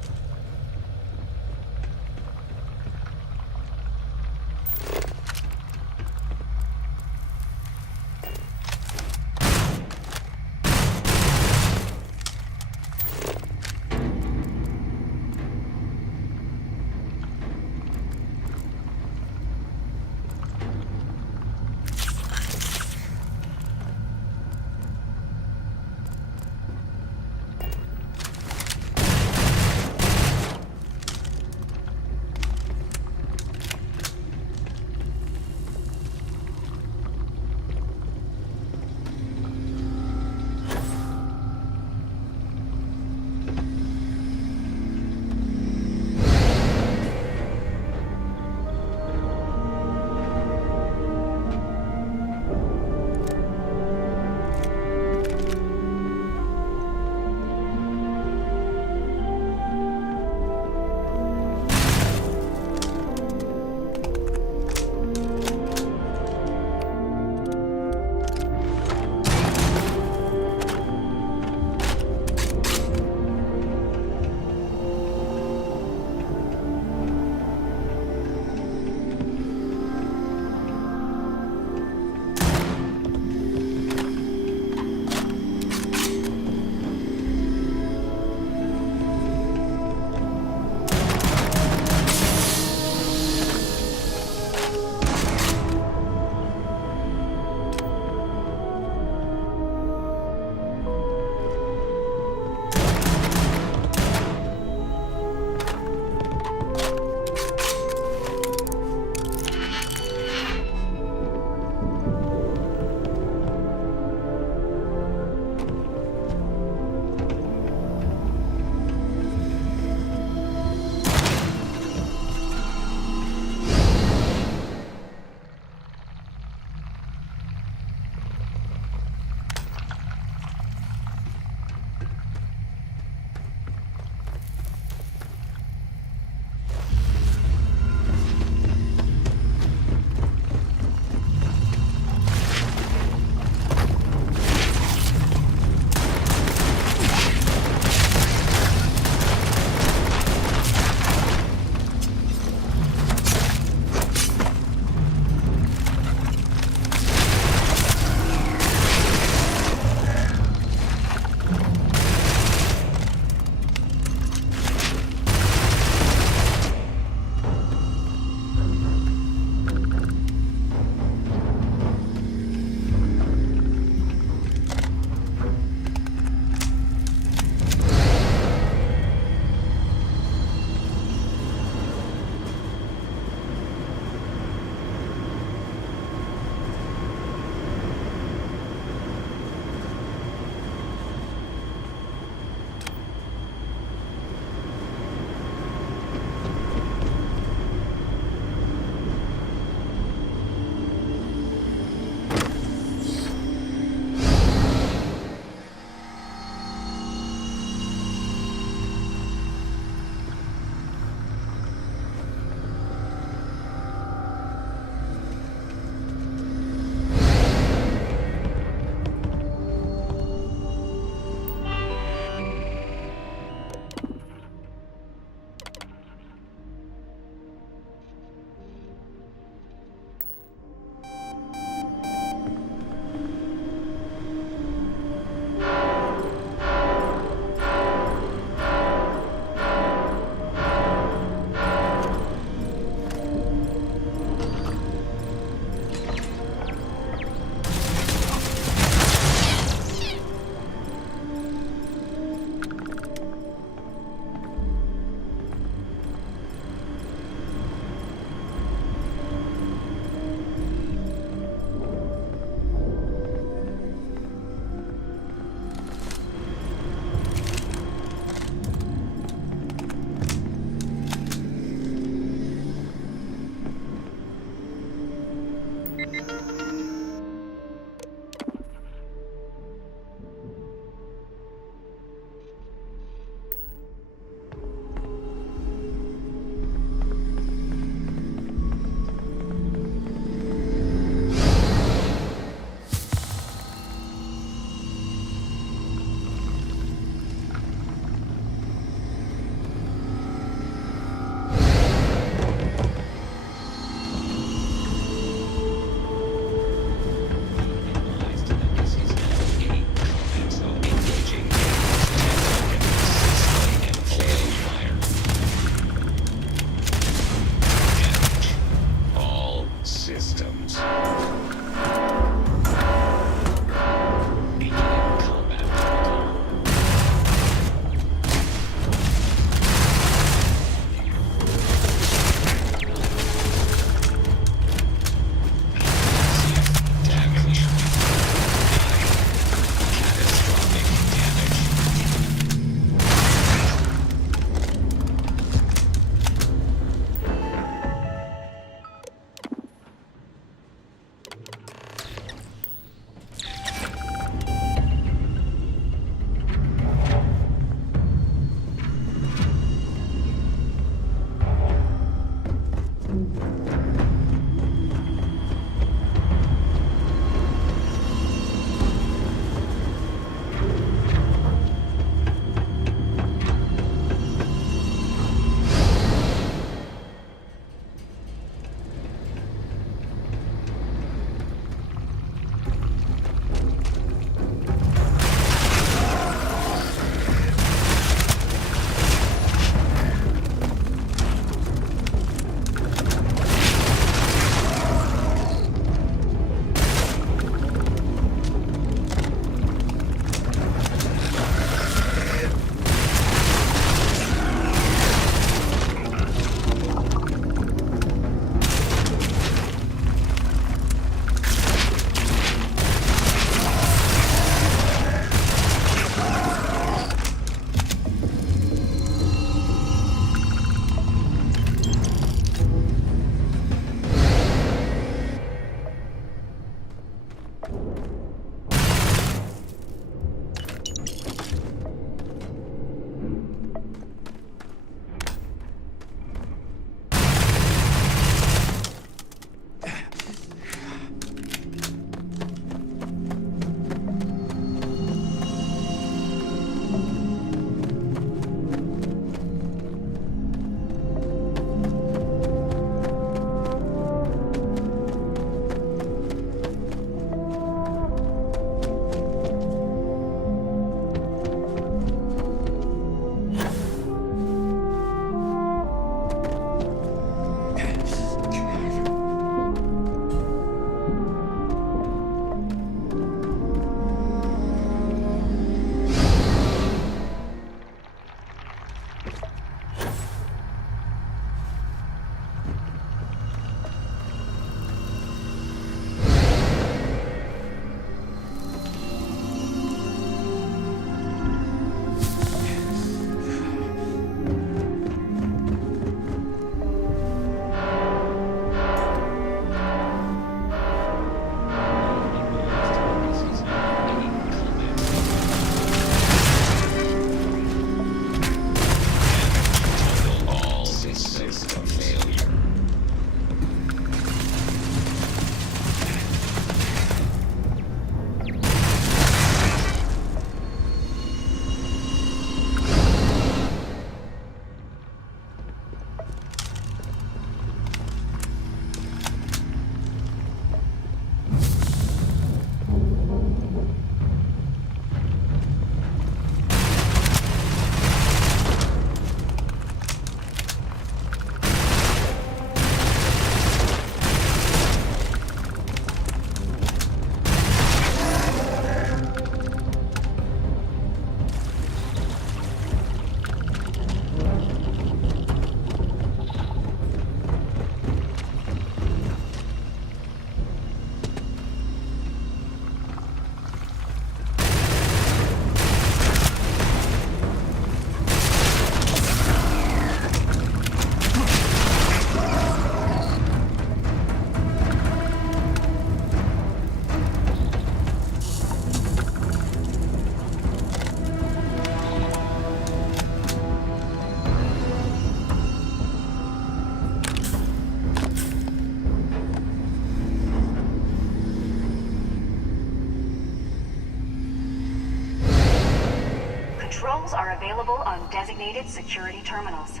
Controls are available on designated security terminals.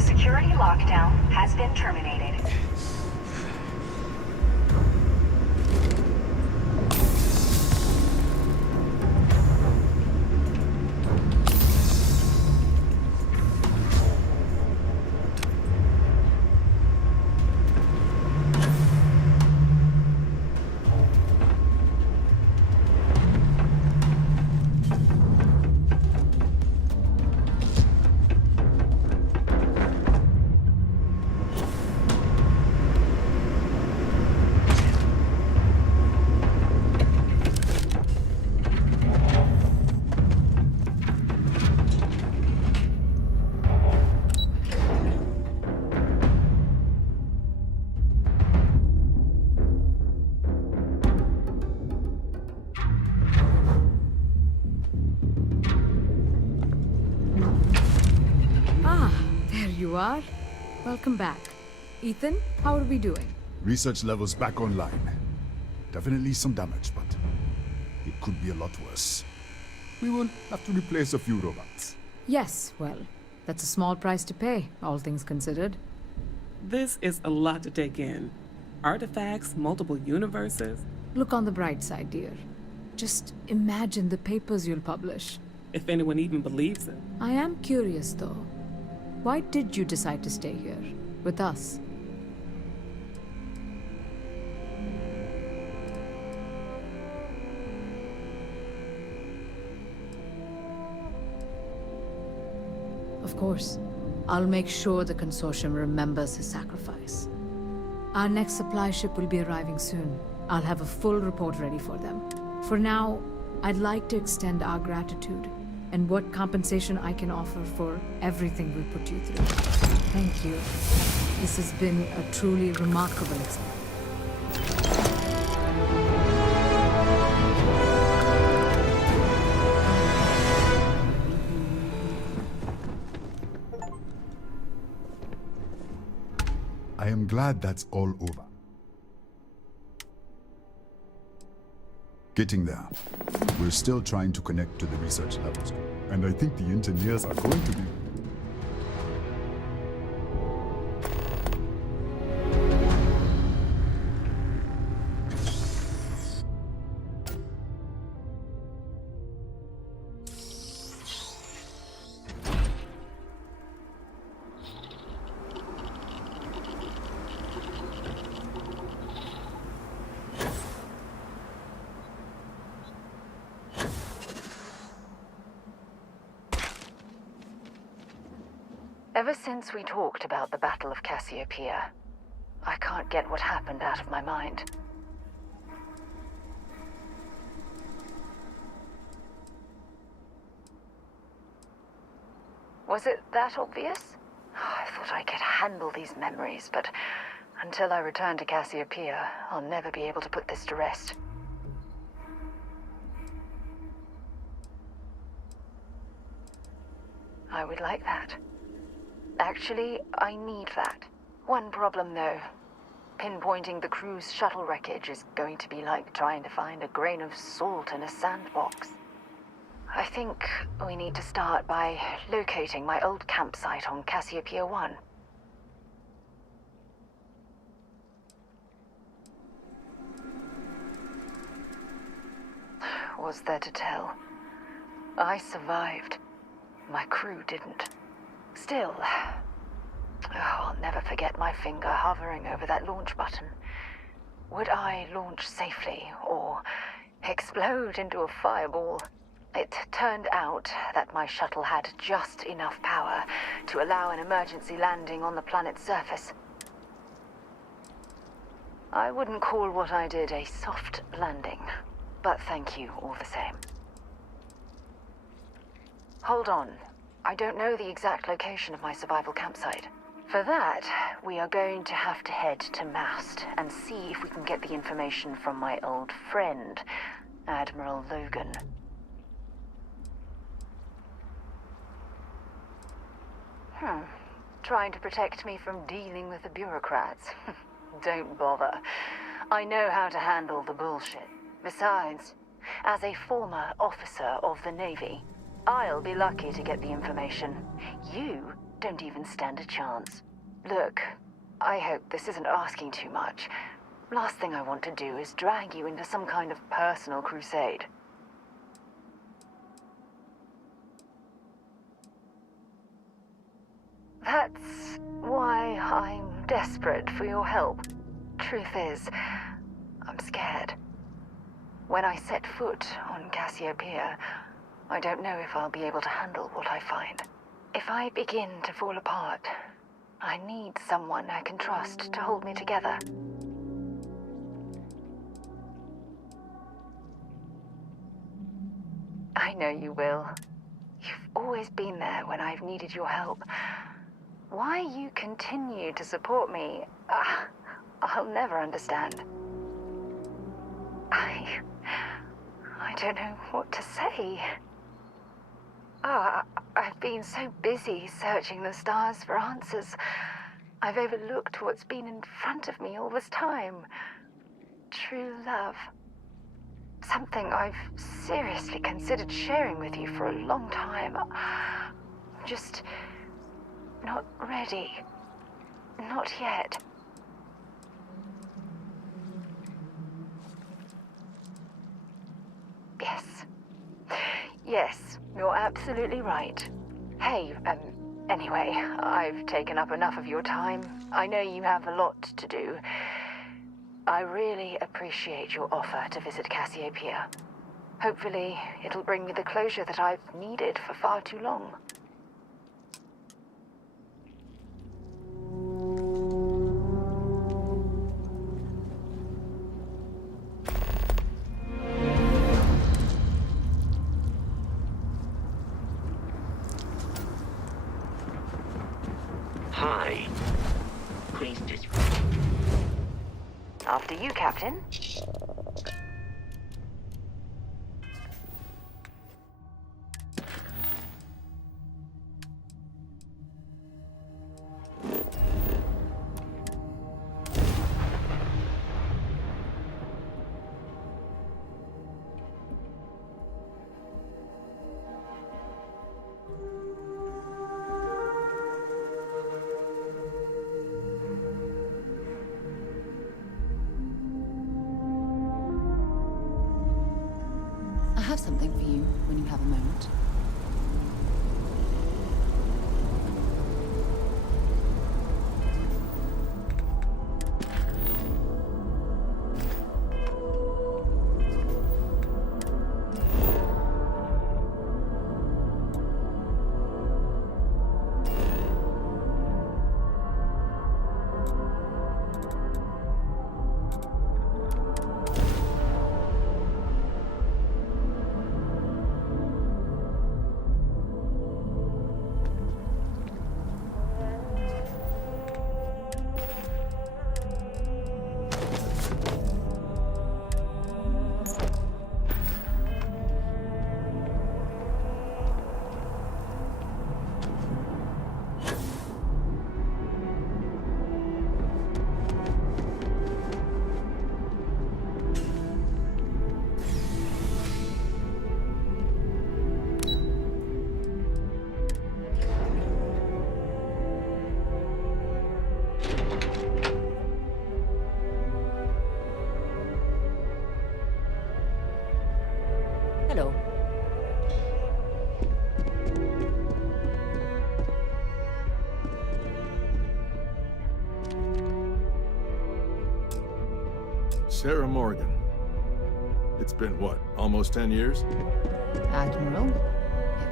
The security lockdown has been terminated. You are? Welcome back. Ethan, how are we doing? Research levels back online. Definitely some damage, but it could be a lot worse. We will have to replace a few robots. Yes, well, that's a small price to pay, all things considered. This is a lot to take in. Artifacts, multiple universes. Look on the bright side, dear. Just imagine the papers you'll publish. If anyone even believes it. I am curious, though. Why did you decide to stay here, with us? Of course. I'll make sure the consortium remembers his sacrifice. Our next supply ship will be arriving soon. I'll have a full report ready for them. For now, I'd like to extend our gratitude and what compensation I can offer for everything we put you through. Thank you. This has been a truly remarkable experience. I am glad that's all over. Getting there. We're still trying to connect to the research levels, and I think the engineers are going to be... Ever since we talked about the Battle of Cassiopeia, I can't get what happened out of my mind. Was it that obvious? I thought I could handle these memories, but until I return to Cassiopeia, I'll never be able to put this to rest. I would like that. Actually, I need that. One problem, though. Pinpointing the crew's shuttle wreckage is going to be like trying to find a grain of salt in a sandbox. I think we need to start by locating my old campsite on Cassiopeia 1. Was there to tell? I survived. My crew didn't. Still, I'll never forget my finger hovering over that launch button. Would I launch safely, or explode into a fireball? It turned out that my shuttle had just enough power to allow an emergency landing on the planet's surface. I wouldn't call what I did a soft landing, but thank you all the same. Hold on. I don't know the exact location of my survival campsite. For that, we are going to have to head to Mast and see if we can get the information from my old friend, Admiral Logan. Trying to protect me from dealing with the bureaucrats. Don't bother. I know how to handle the bullshit. Besides, as a former officer of the Navy, I'll be lucky to get the information. You don't even stand a chance. Look, I hope this isn't asking too much. Last thing I want to do is drag you into some kind of personal crusade. That's why I'm desperate for your help. Truth is, I'm scared. When I set foot on Cassiopeia, I don't know if I'll be able to handle what I find. If I begin to fall apart, I need someone I can trust to hold me together. I know you will. You've always been there when I've needed your help. Why you continue to support me, I'll never understand. I don't know what to say. I've been so busy searching the stars for answers. I've overlooked what's been in front of me all this time. True love. Something I've seriously considered sharing with you for a long time. Just not ready. Not yet. Yes, you're absolutely right. Hey, anyway, I've taken up enough of your time. I know you have a lot to do. I really appreciate your offer to visit Cassiopeia. Hopefully, it'll bring me the closure that I've needed for far too long. Hi. Please just... After you, Captain. I have something for you when you have a moment. Hello. Sarah Morgan. It's been what, almost 10 years? Admiral,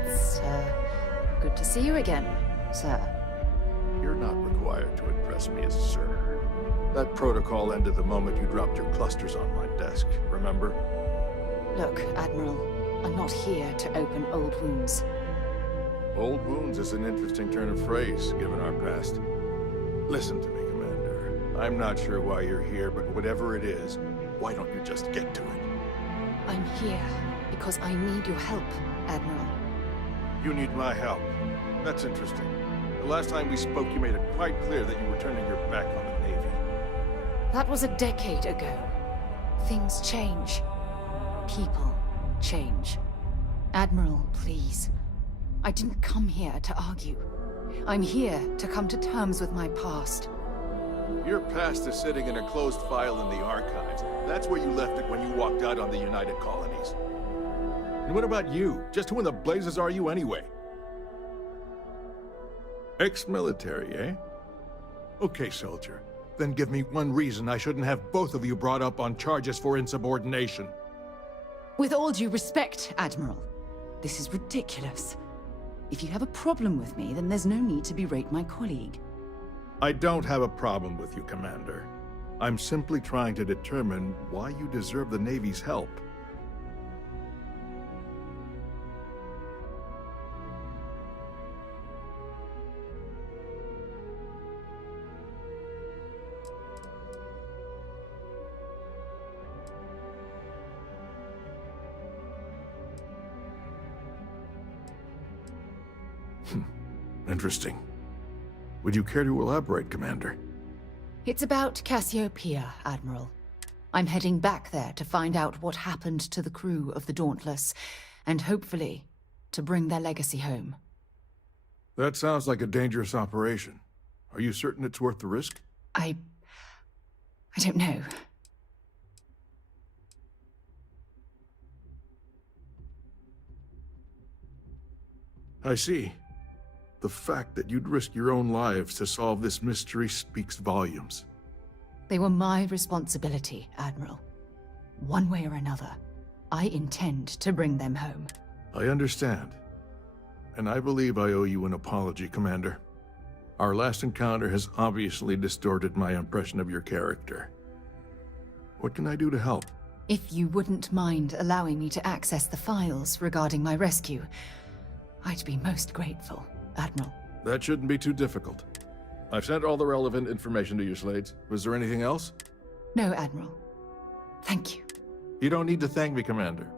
it's, good to see you again, sir. You're not required to address me as sir. That protocol ended the moment you dropped your clusters on my desk, remember? Look, Admiral, I'm not here to open old wounds. Old wounds is an interesting turn of phrase, given our past. Listen to me, Commander. I'm not sure why you're here, but whatever it is, why don't you just get to it? I'm here because I need your help, Admiral. You need my help. That's interesting. The last time we spoke, you made it quite clear that you were turning your back on the Navy. That was a decade ago. Things change. People change. Admiral, please. I didn't come here to argue. I'm here to come to terms with my past. Your past is sitting in a closed file in the archives. That's where you left it when you walked out on the United Colonies. And what about you? Just who in the blazes are you anyway? Ex-military, eh? Okay, soldier. Then give me one reason I shouldn't have both of you brought up on charges for insubordination. With all due respect, Admiral, this is ridiculous. If you have a problem with me, then there's no need to berate my colleague. I don't have a problem with you, Commander. I'm simply trying to determine why you deserve the Navy's help. Interesting. Would you care to elaborate, Commander? It's about Cassiopeia, Admiral. I'm heading back there to find out what happened to the crew of the Dauntless, and hopefully, to bring their legacy home. That sounds like a dangerous operation. Are you certain it's worth the risk? I don't know. I see. The fact that you'd risk your own lives to solve this mystery speaks volumes. They were my responsibility, Admiral. One way or another, I intend to bring them home. I understand. And I believe I owe you an apology, Commander. Our last encounter has obviously distorted my impression of your character. What can I do to help? If you wouldn't mind allowing me to access the files regarding my rescue, I'd be most grateful, Admiral. That shouldn't be too difficult. I've sent all the relevant information to you, Slades. Was there anything else? No, Admiral. Thank you. You don't need to thank me, Commander.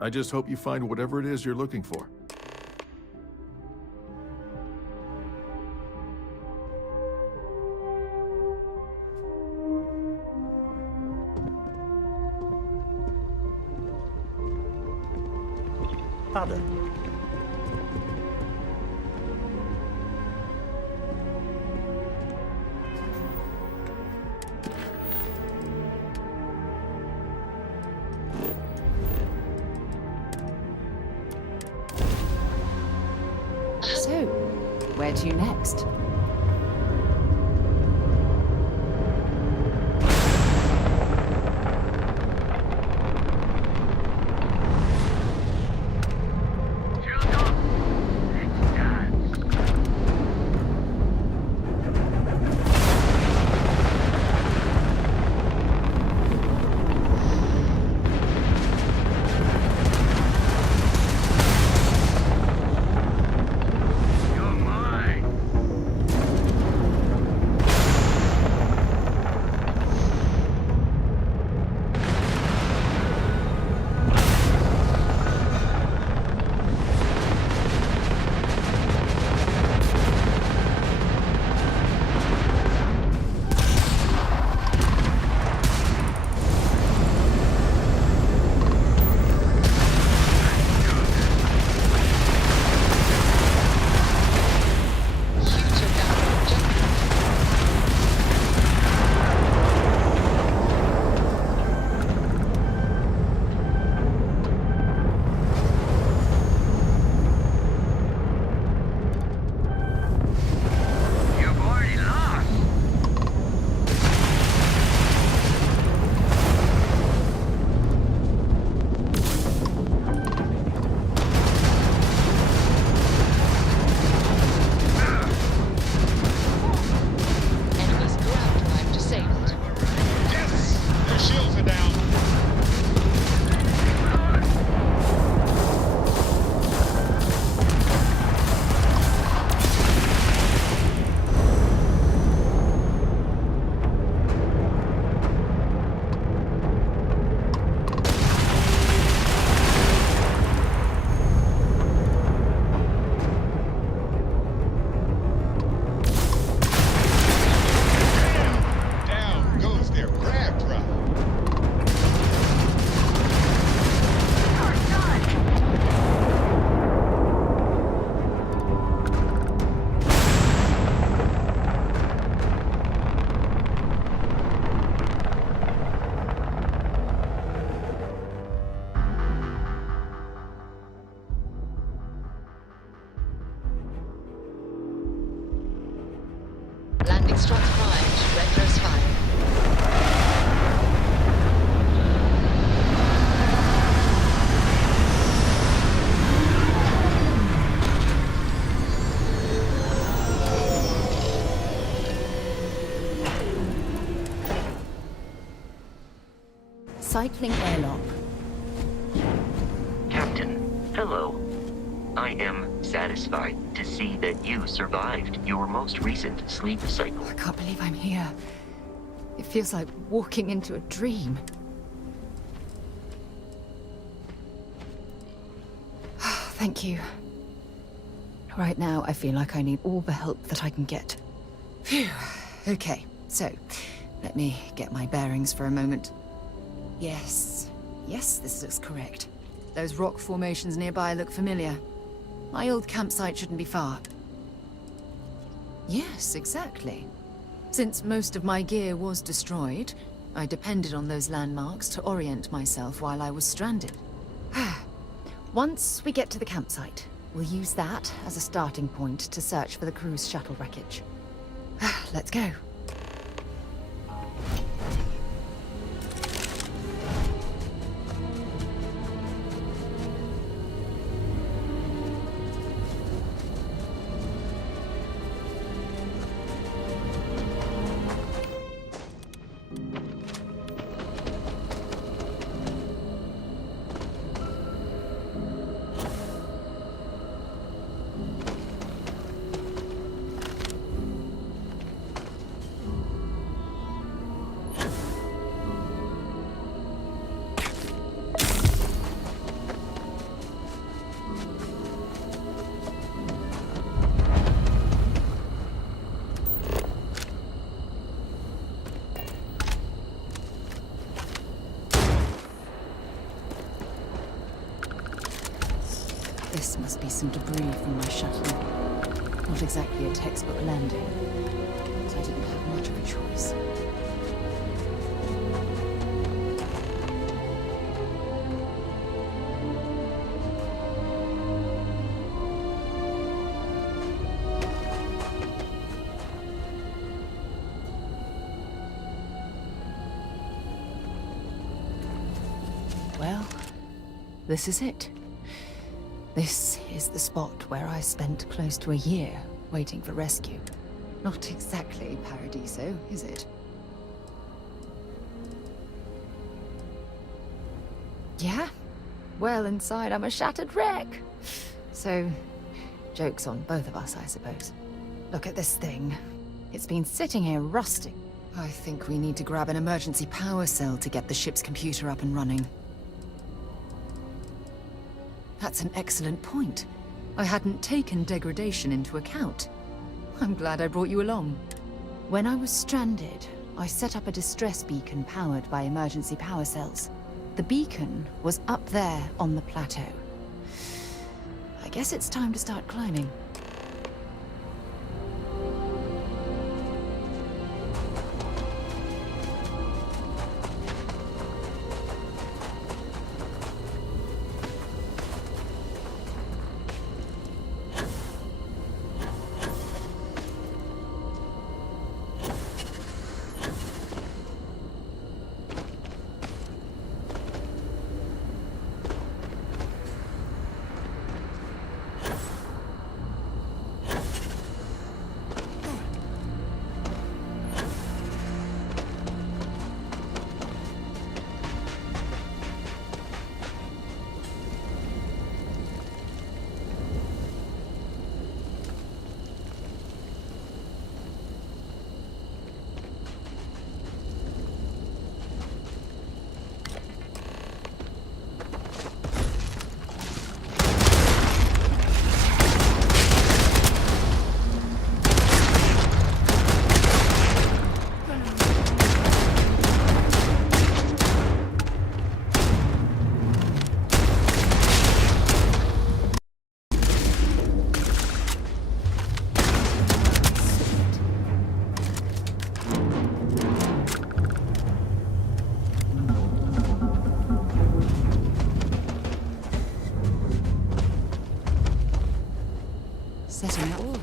I just hope you find whatever it is you're looking for. Father. So, where to next? Construct primed. Retros fired. Cycling airlock. Captain, hello. I am satisfied to see that you survived your most recent sleep cycle. I can't believe I'm here. It feels like walking into a dream. Thank you. Right now, I feel like I need all the help that I can get. Phew. Okay, so let me get my bearings for a moment. Yes, this looks correct. Those rock formations nearby look familiar. My old campsite shouldn't be far. Yes, exactly. Since most of my gear was destroyed, I depended on those landmarks to orient myself while I was stranded. Once we get to the campsite, we'll use that as a starting point to search for the crew's shuttle wreckage. Let's go. This must be some debris from my shuttle. Not exactly a textbook landing, but I didn't have much of a choice. Well, this is it. This is the spot where I spent close to a year waiting for rescue. Not exactly Paradiso, is it? Yeah? Well, inside I'm a shattered wreck. So, joke's on both of us, I suppose. Look at this thing. It's been sitting here rusting. I think we need to grab an emergency power cell to get the ship's computer up and running. That's an excellent point. I hadn't taken degradation into account. I'm glad I brought you along. When I was stranded, I set up a distress beacon powered by emergency power cells. The beacon was up there on the plateau. I guess it's time to start climbing.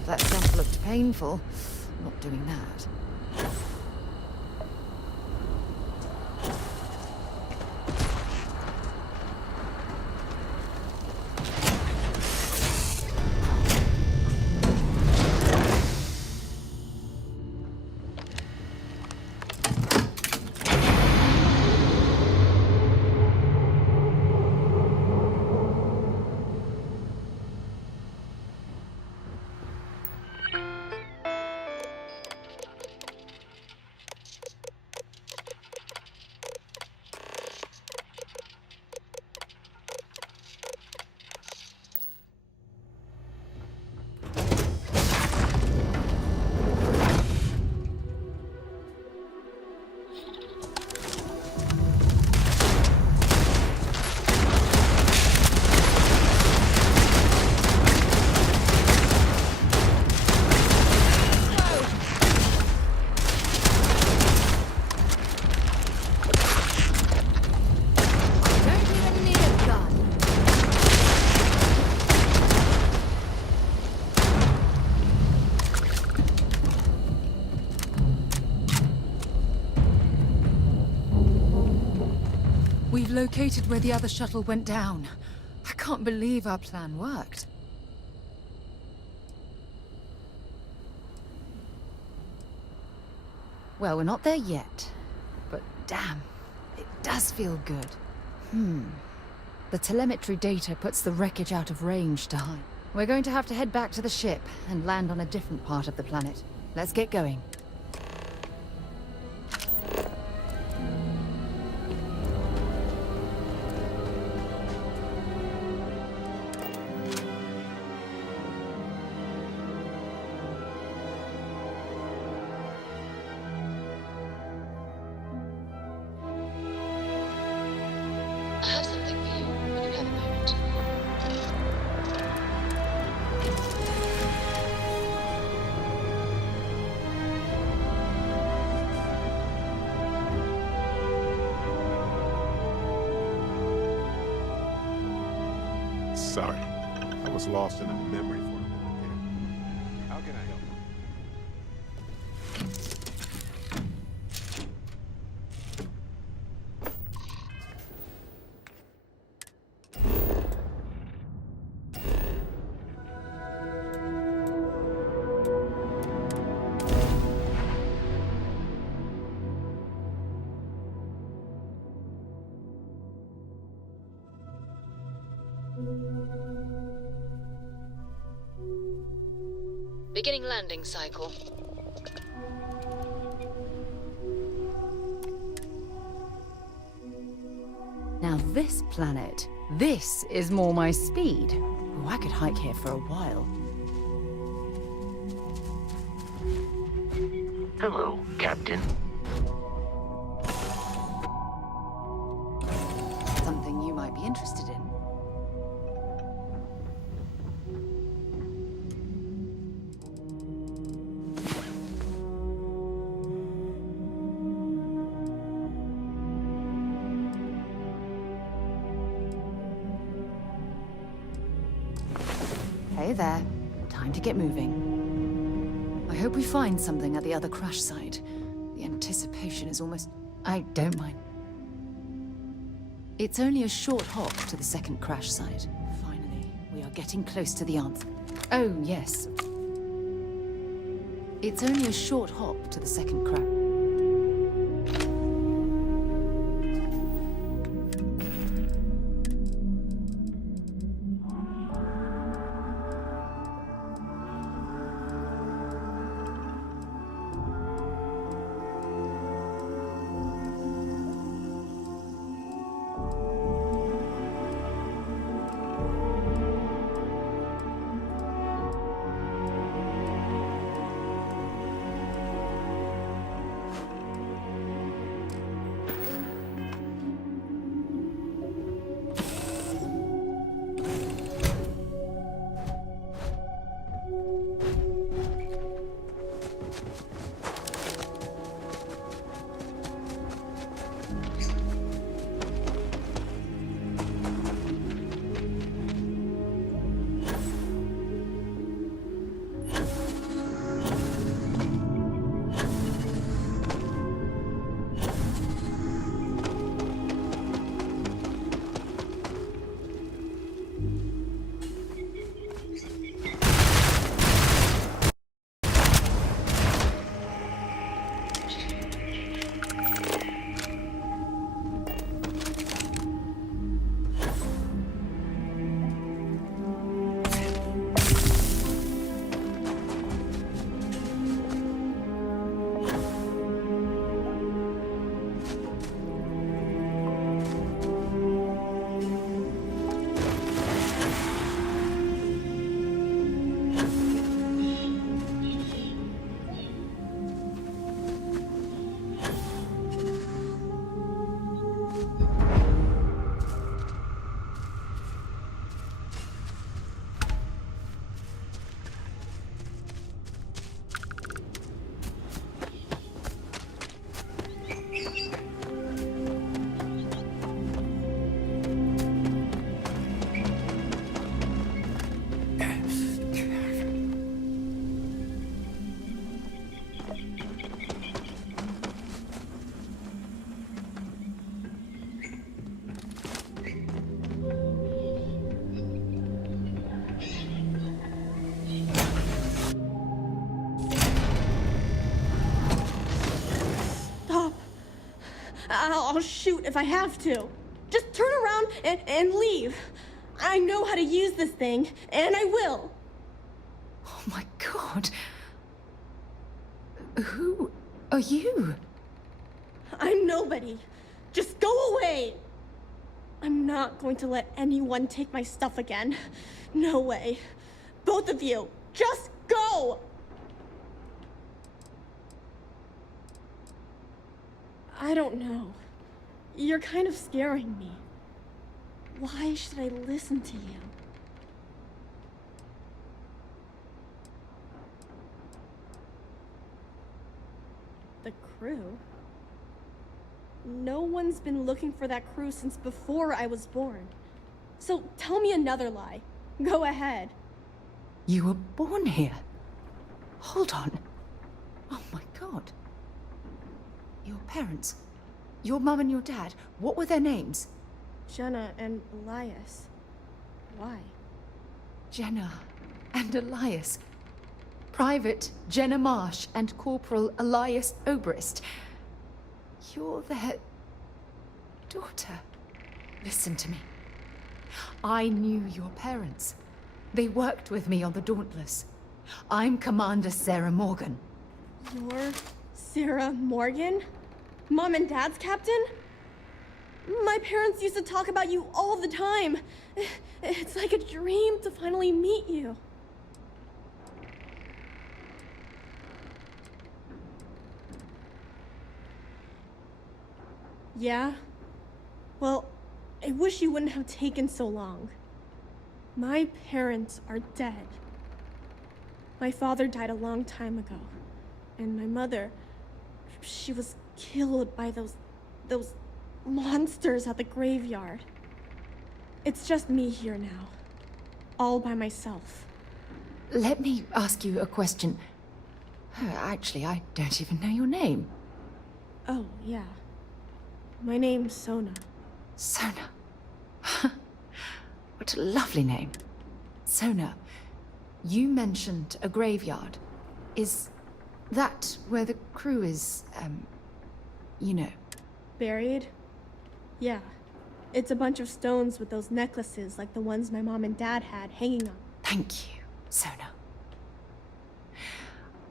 That jump looked painful. Not not doing that. We've located where the other shuttle went down. I can't believe our plan worked. Well, we're not there yet. But damn, it does feel good. The telemetry data puts the wreckage out of range to hide. We're going to have to head back to the ship and land on a different part of the planet. Let's get going. I have something for you when you have a moment. Sorry, I was lost in a memory for a moment there. How can I help? Beginning landing cycle. Now this planet, this is more my speed. Oh, I could hike here for a while. Hello, Captain. Something you might be interested in. Hey there. Time to get moving. I hope we find something at the other crash site. The anticipation is almost... I don't mind. It's only a short hop to the second crash site. Finally, we are getting close to the answer. Oh, yes. It's only a short hop to the second crash. I'll shoot if I have to. Just turn around and leave. I know how to use this thing, and I will. Oh my god. Who are you? I'm nobody. Just go away. I'm not going to let anyone take my stuff again. No way. Both of you, just go! I don't know. You're kind of scaring me. Why should I listen to you? The crew? No one's been looking for that crew since before I was born. So tell me another lie. Go ahead. You were born here? Hold on. Oh my god. Your parents, your mum and your dad, what were their names? Jenna and Elias. Why? Jenna and Elias. Private Jenna Marsh and Corporal Elias Obrist. You're their daughter. Listen to me. I knew your parents. They worked with me on the Dauntless. I'm Commander Sarah Morgan. You're Sarah Morgan? Mom and Dad's captain? My parents used to talk about you all the time. It's like a dream to finally meet you. Yeah? Well, I wish you wouldn't have taken so long. My parents are dead. My father died a long time ago. And my mother, she was killed by those monsters at the graveyard. It's just me here now. All by myself. Let me ask you a question. Actually, I don't even know your name. Oh, yeah. My name's Sona. Sona. What a lovely name. Sona, you mentioned a graveyard. Is that where the crew is, you know? Buried? Yeah. It's a bunch of stones with those necklaces like the ones my mom and dad had hanging on. Thank you, Sona.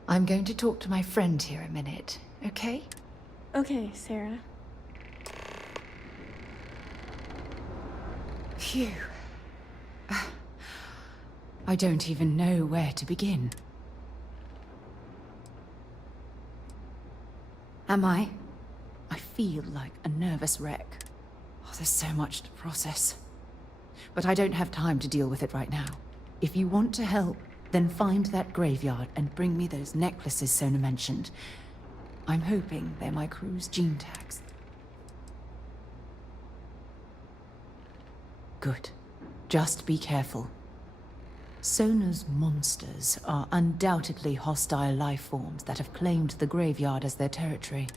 I'm going to talk to my friend here a minute, okay? Okay, Sarah. Phew. I don't even know where to begin. Am I? I feel like a nervous wreck. Oh, there's so much to process. But I don't have time to deal with it right now. If you want to help, then find that graveyard and bring me those necklaces Sona mentioned. I'm hoping they're my crew's gene tags. Good. Just be careful. Sona's monsters are undoubtedly hostile life forms that have claimed the graveyard as their territory.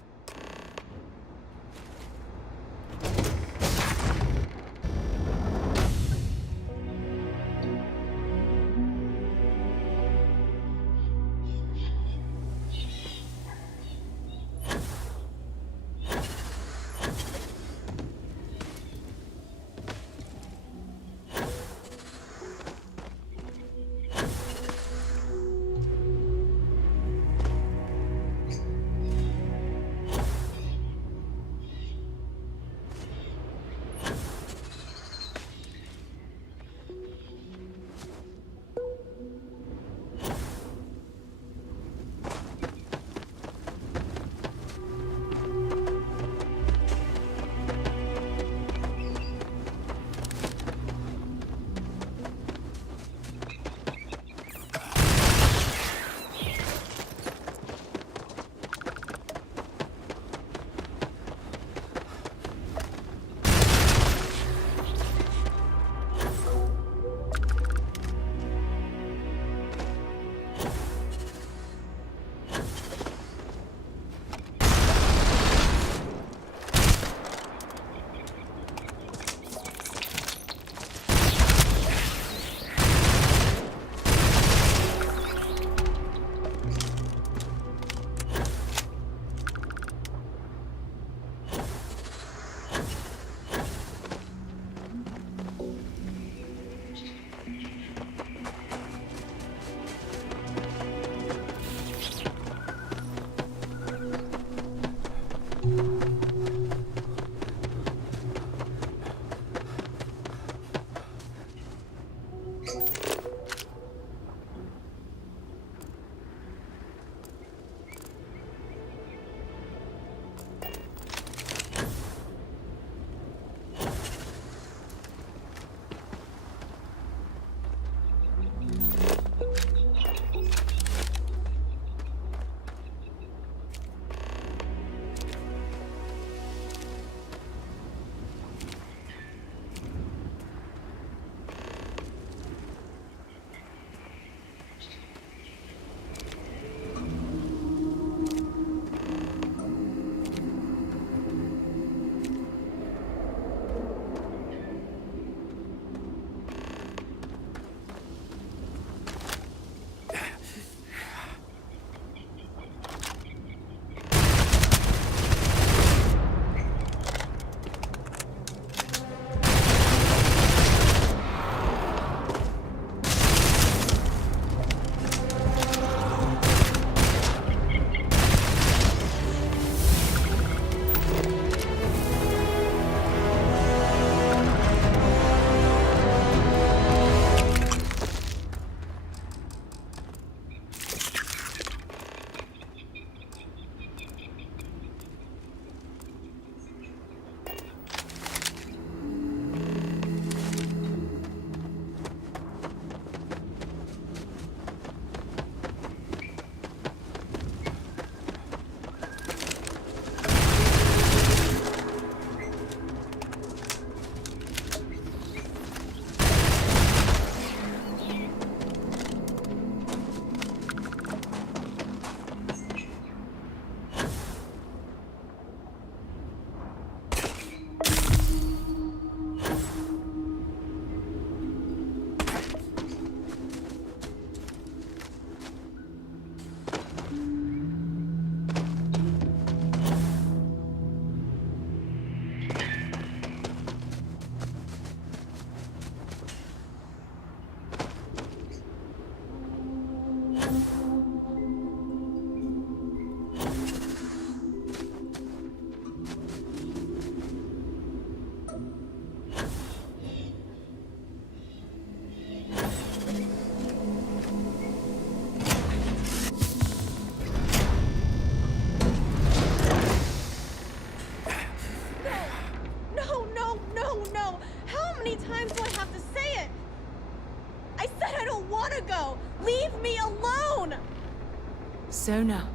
Sona,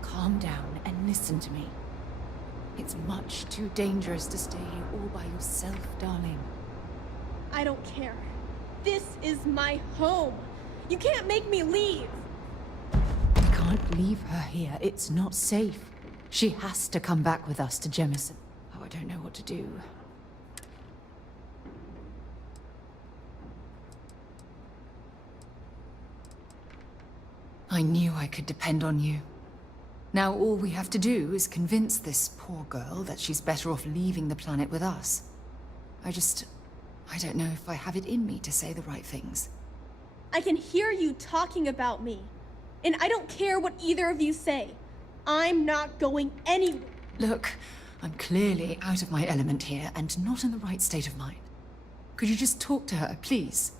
calm down and listen to me. It's much too dangerous to stay here all by yourself, darling. I don't care. This is my home. You can't make me leave. I can't leave her here. It's not safe. She has to come back with us to Jemison. Oh, I don't know what to do. I knew I could depend on you. Now all we have to do is convince this poor girl that she's better off leaving the planet with us. I don't know if I have it in me to say the right things. I can hear you talking about me. And I don't care what either of you say. I'm not going anywhere. Look, I'm clearly out of my element here and not in the right state of mind. Could you just talk to her, please?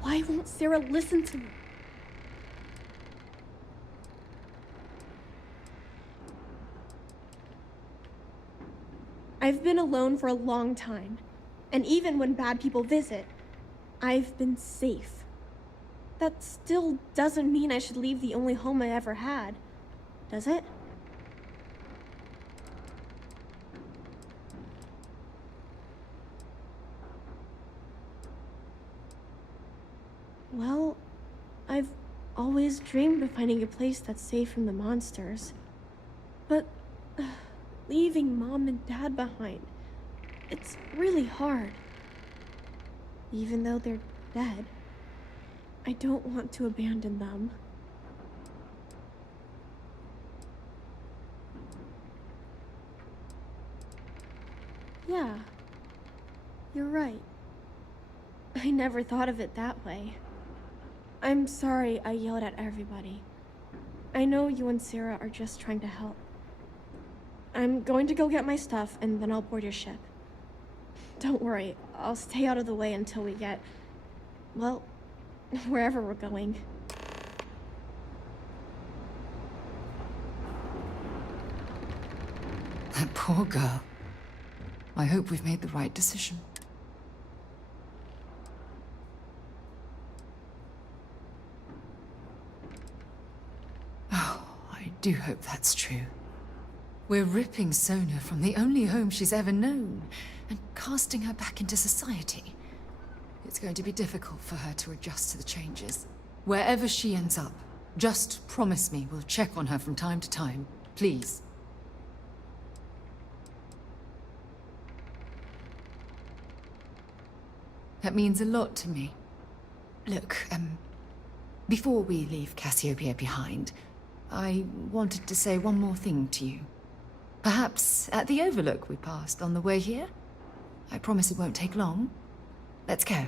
Why won't Sarah listen to me? I've been alone for a long time, and even when bad people visit, I've been safe. That still doesn't mean I should leave the only home I ever had, does it? Well, I've always dreamed of finding a place that's safe from the monsters. But leaving Mom and Dad behind, it's really hard. Even though they're dead, I don't want to abandon them. Yeah. You're right. I never thought of it that way. I'm sorry I yelled at everybody. I know you and Sarah are just trying to help. I'm going to go get my stuff, and then I'll board your ship. Don't worry, I'll stay out of the way until we get, well, wherever we're going. That poor girl. I hope we've made the right decision. Oh, I do hope that's true. We're ripping Sona from the only home she's ever known and casting her back into society. It's going to be difficult for her to adjust to the changes. Wherever she ends up, just promise me we'll check on her from time to time, please. That means a lot to me. Look, before we leave Cassiopeia behind, I wanted to say one more thing to you. Perhaps at the overlook we passed on the way here? I promise it won't take long. Let's go.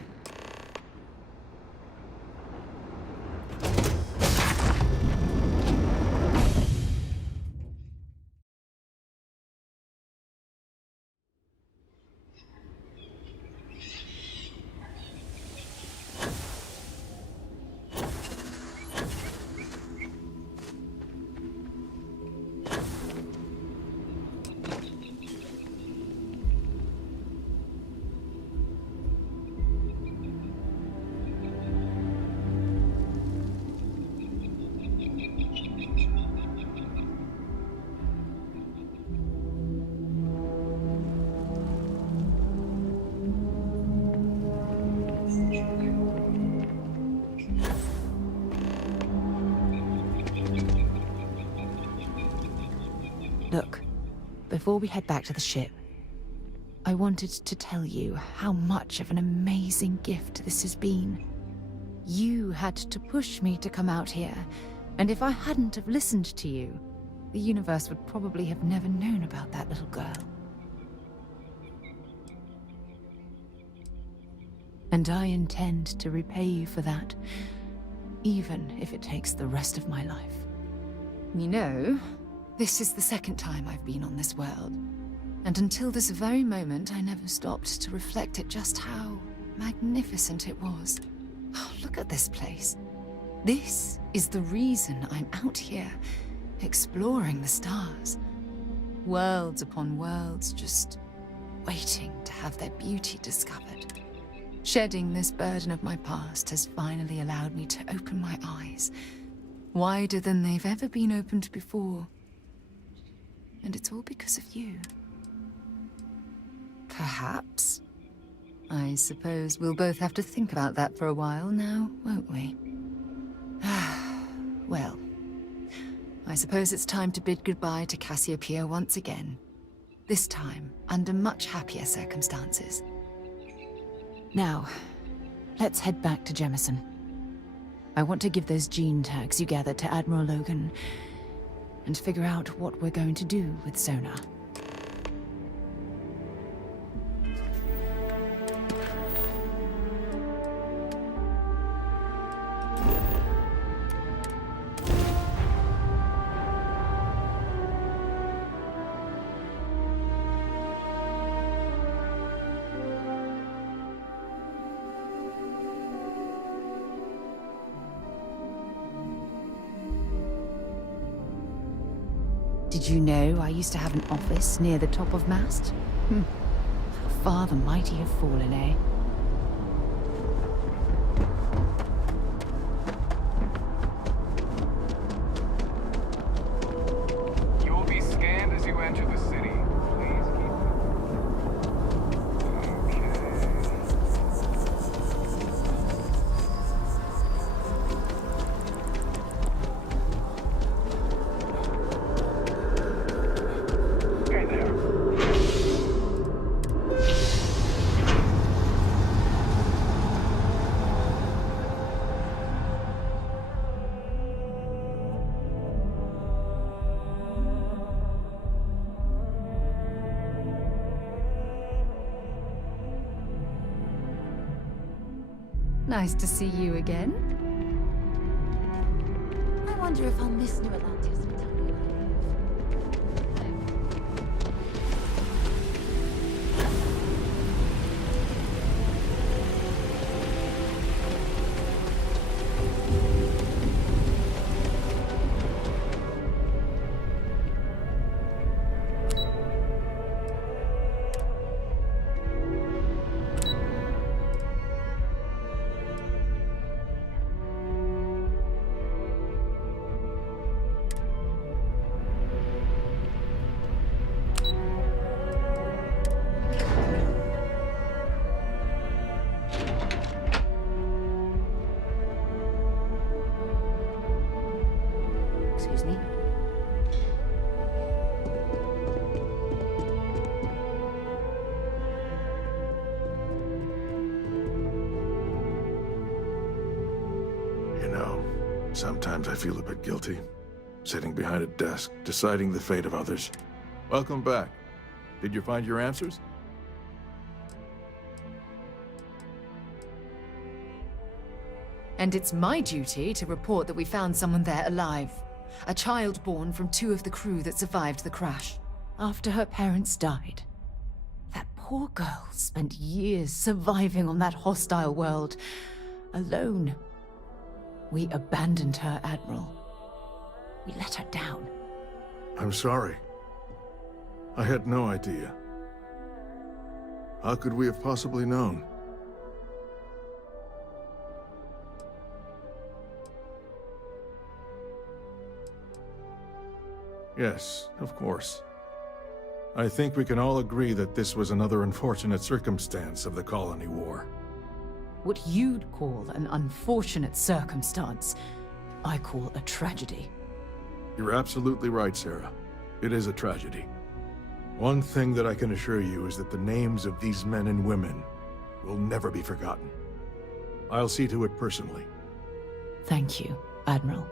Look, before we head back to the ship, I wanted to tell you how much of an amazing gift this has been. You had to push me to come out here, and if I hadn't have listened to you, the universe would probably have never known about that little girl. And I intend to repay you for that, even if it takes the rest of my life. You know, this is the second time I've been on this world. And until this very moment, I never stopped to reflect at just how magnificent it was. Oh, look at this place. This is the reason I'm out here, exploring the stars. Worlds upon worlds, just waiting to have their beauty discovered. Shedding this burden of my past has finally allowed me to open my eyes, wider than they've ever been opened before. And it's all because of you. Perhaps. I suppose we'll both have to think about that for a while now, won't we? Well, I suppose it's time to bid goodbye to Cassiopeia once again. This time, under much happier circumstances. Now, let's head back to Jemison. I want to give those gene tags you gathered to Admiral Logan and figure out what we're going to do with Sona. Did you know I used to have an office near the top of Mast? How far the mighty have fallen, eh? You will be scanned as you enter the city. Please keep... Nice to see you again. I wonder if I'll miss New Atlantis. Excuse me? You know, sometimes I feel a bit guilty, sitting behind a desk, deciding the fate of others. Welcome back. Did you find your answers? And it's my duty to report that we found someone there alive. A child born from 2 of the crew that survived the crash. After her parents died. That poor girl spent years surviving on that hostile world. Alone. We abandoned her, Admiral. We let her down. I'm sorry. I had no idea. How could we have possibly known? Yes, of course. I think we can all agree that this was another unfortunate circumstance of the colony war. What you'd call an unfortunate circumstance, I call a tragedy. You're absolutely right, Sarah. It is a tragedy. One thing that I can assure you is that the names of these men and women will never be forgotten. I'll see to it personally. Thank you, Admiral.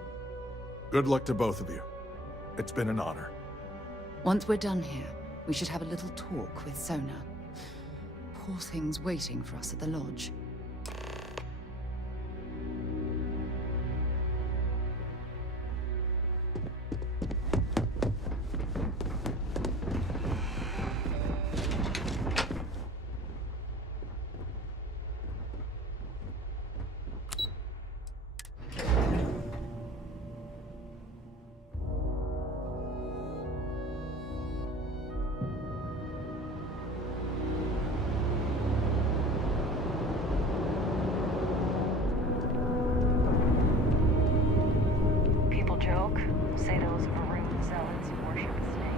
Good luck to both of you. It's been an honor. Once we're done here, we should have a little talk with Sona. Poor thing's waiting for us at the lodge. Joke? Say those maroon zealots who worship a snake.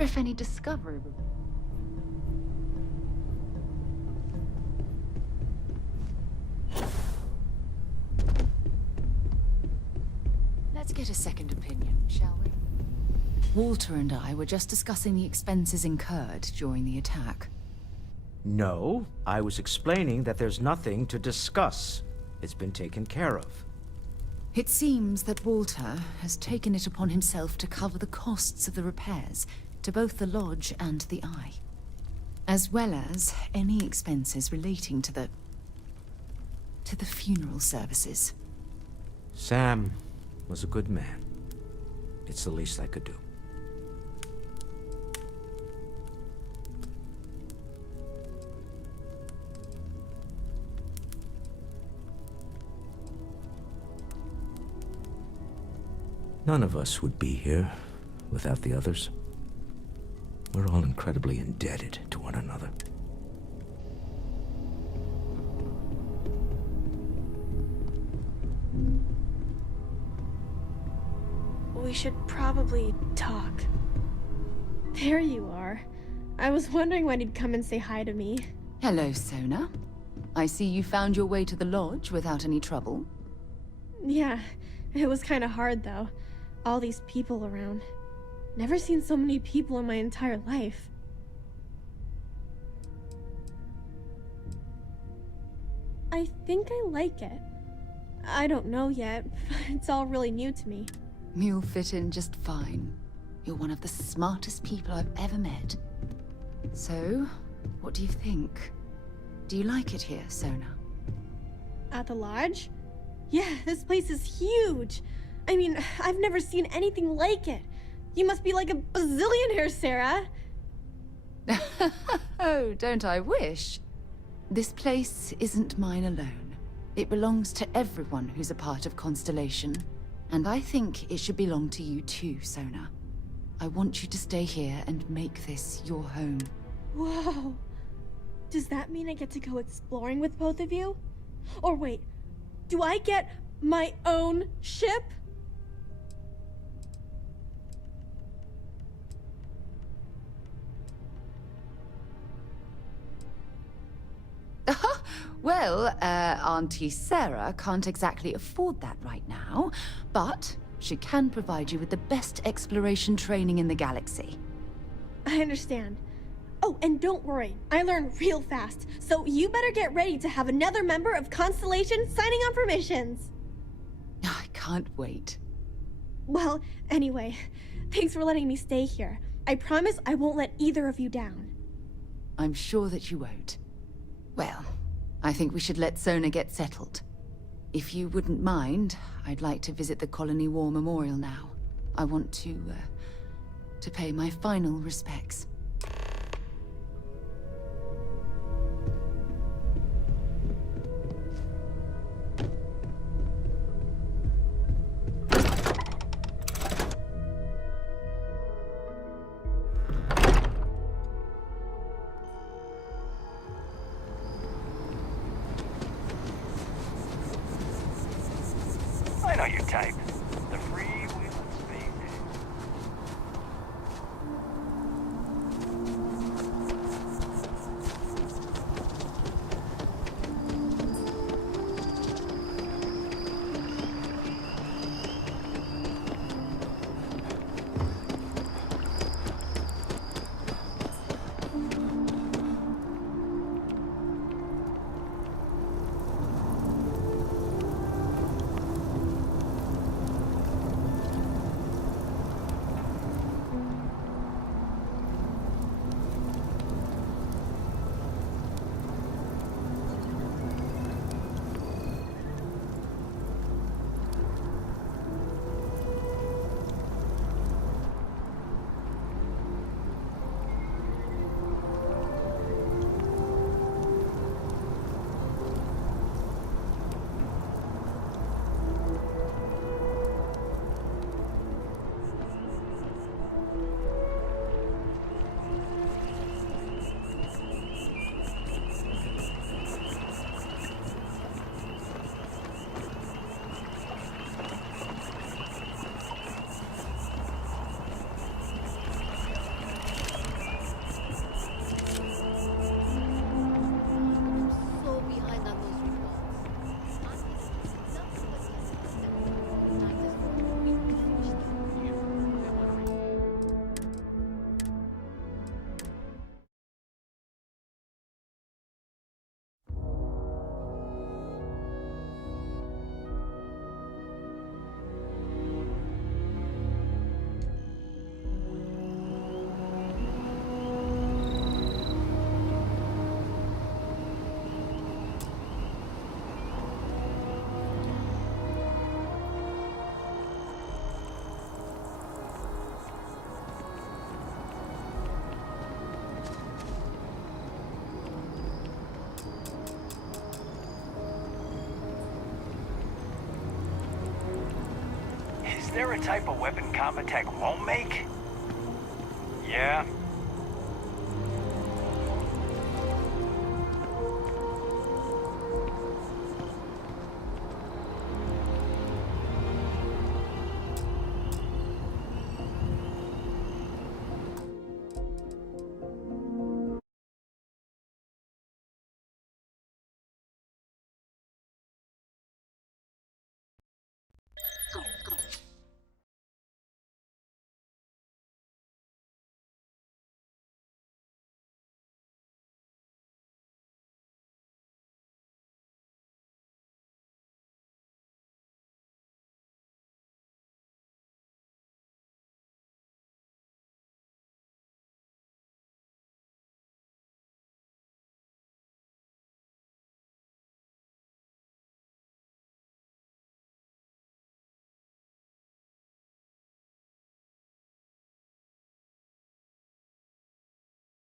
If any discovery. Let's get a second opinion, shall we? Walter and I were just discussing the expenses incurred during the attack. No, I was explaining that there's nothing to discuss. It's been taken care of. It seems that Walter has taken it upon himself to cover the costs of the repairs to both the lodge and the Eye, as well as any expenses relating to the funeral services. Sam was a good man. It's the least I could do. None of us would be here without the others. We're all incredibly indebted to one another. We should probably talk. There you are. I was wondering when you'd come and say hi to me. Hello, Sona. I see you found your way to the lodge without any trouble. Yeah, it was kind of hard though. All these people around. Never seen so many people in my entire life. I think I like it. I don't know yet. It's all really new to me. You'll fit in just fine. You're one of the smartest people I've ever met. So, what do you think? Do you like it here, Sona? At the lodge? Yeah, this place is huge. I mean, I've never seen anything like it. You must be like a bazillionaire, Sarah. Oh, don't I wish? This place isn't mine alone. It belongs to everyone who's a part of Constellation. And I think it should belong to you too, Sona. I want you to stay here and make this your home. Whoa. Does that mean I get to go exploring with both of you? Or wait, do I get my own ship? Well, Auntie Sarah can't exactly afford that right now, but she can provide you with the best exploration training in the galaxy. I understand. Oh, and don't worry, I learn real fast, so you better get ready to have another member of Constellation signing on for missions. I can't wait. Well, anyway, thanks for letting me stay here. I promise I won't let either of you down. I'm sure that you won't. Well, I think we should let Sona get settled. If you wouldn't mind, I'd like to visit the Colony War Memorial now. I want to pay my final respects. I know your type. The freewheeling speed. there a type of weapon combat tech won't make? Yeah,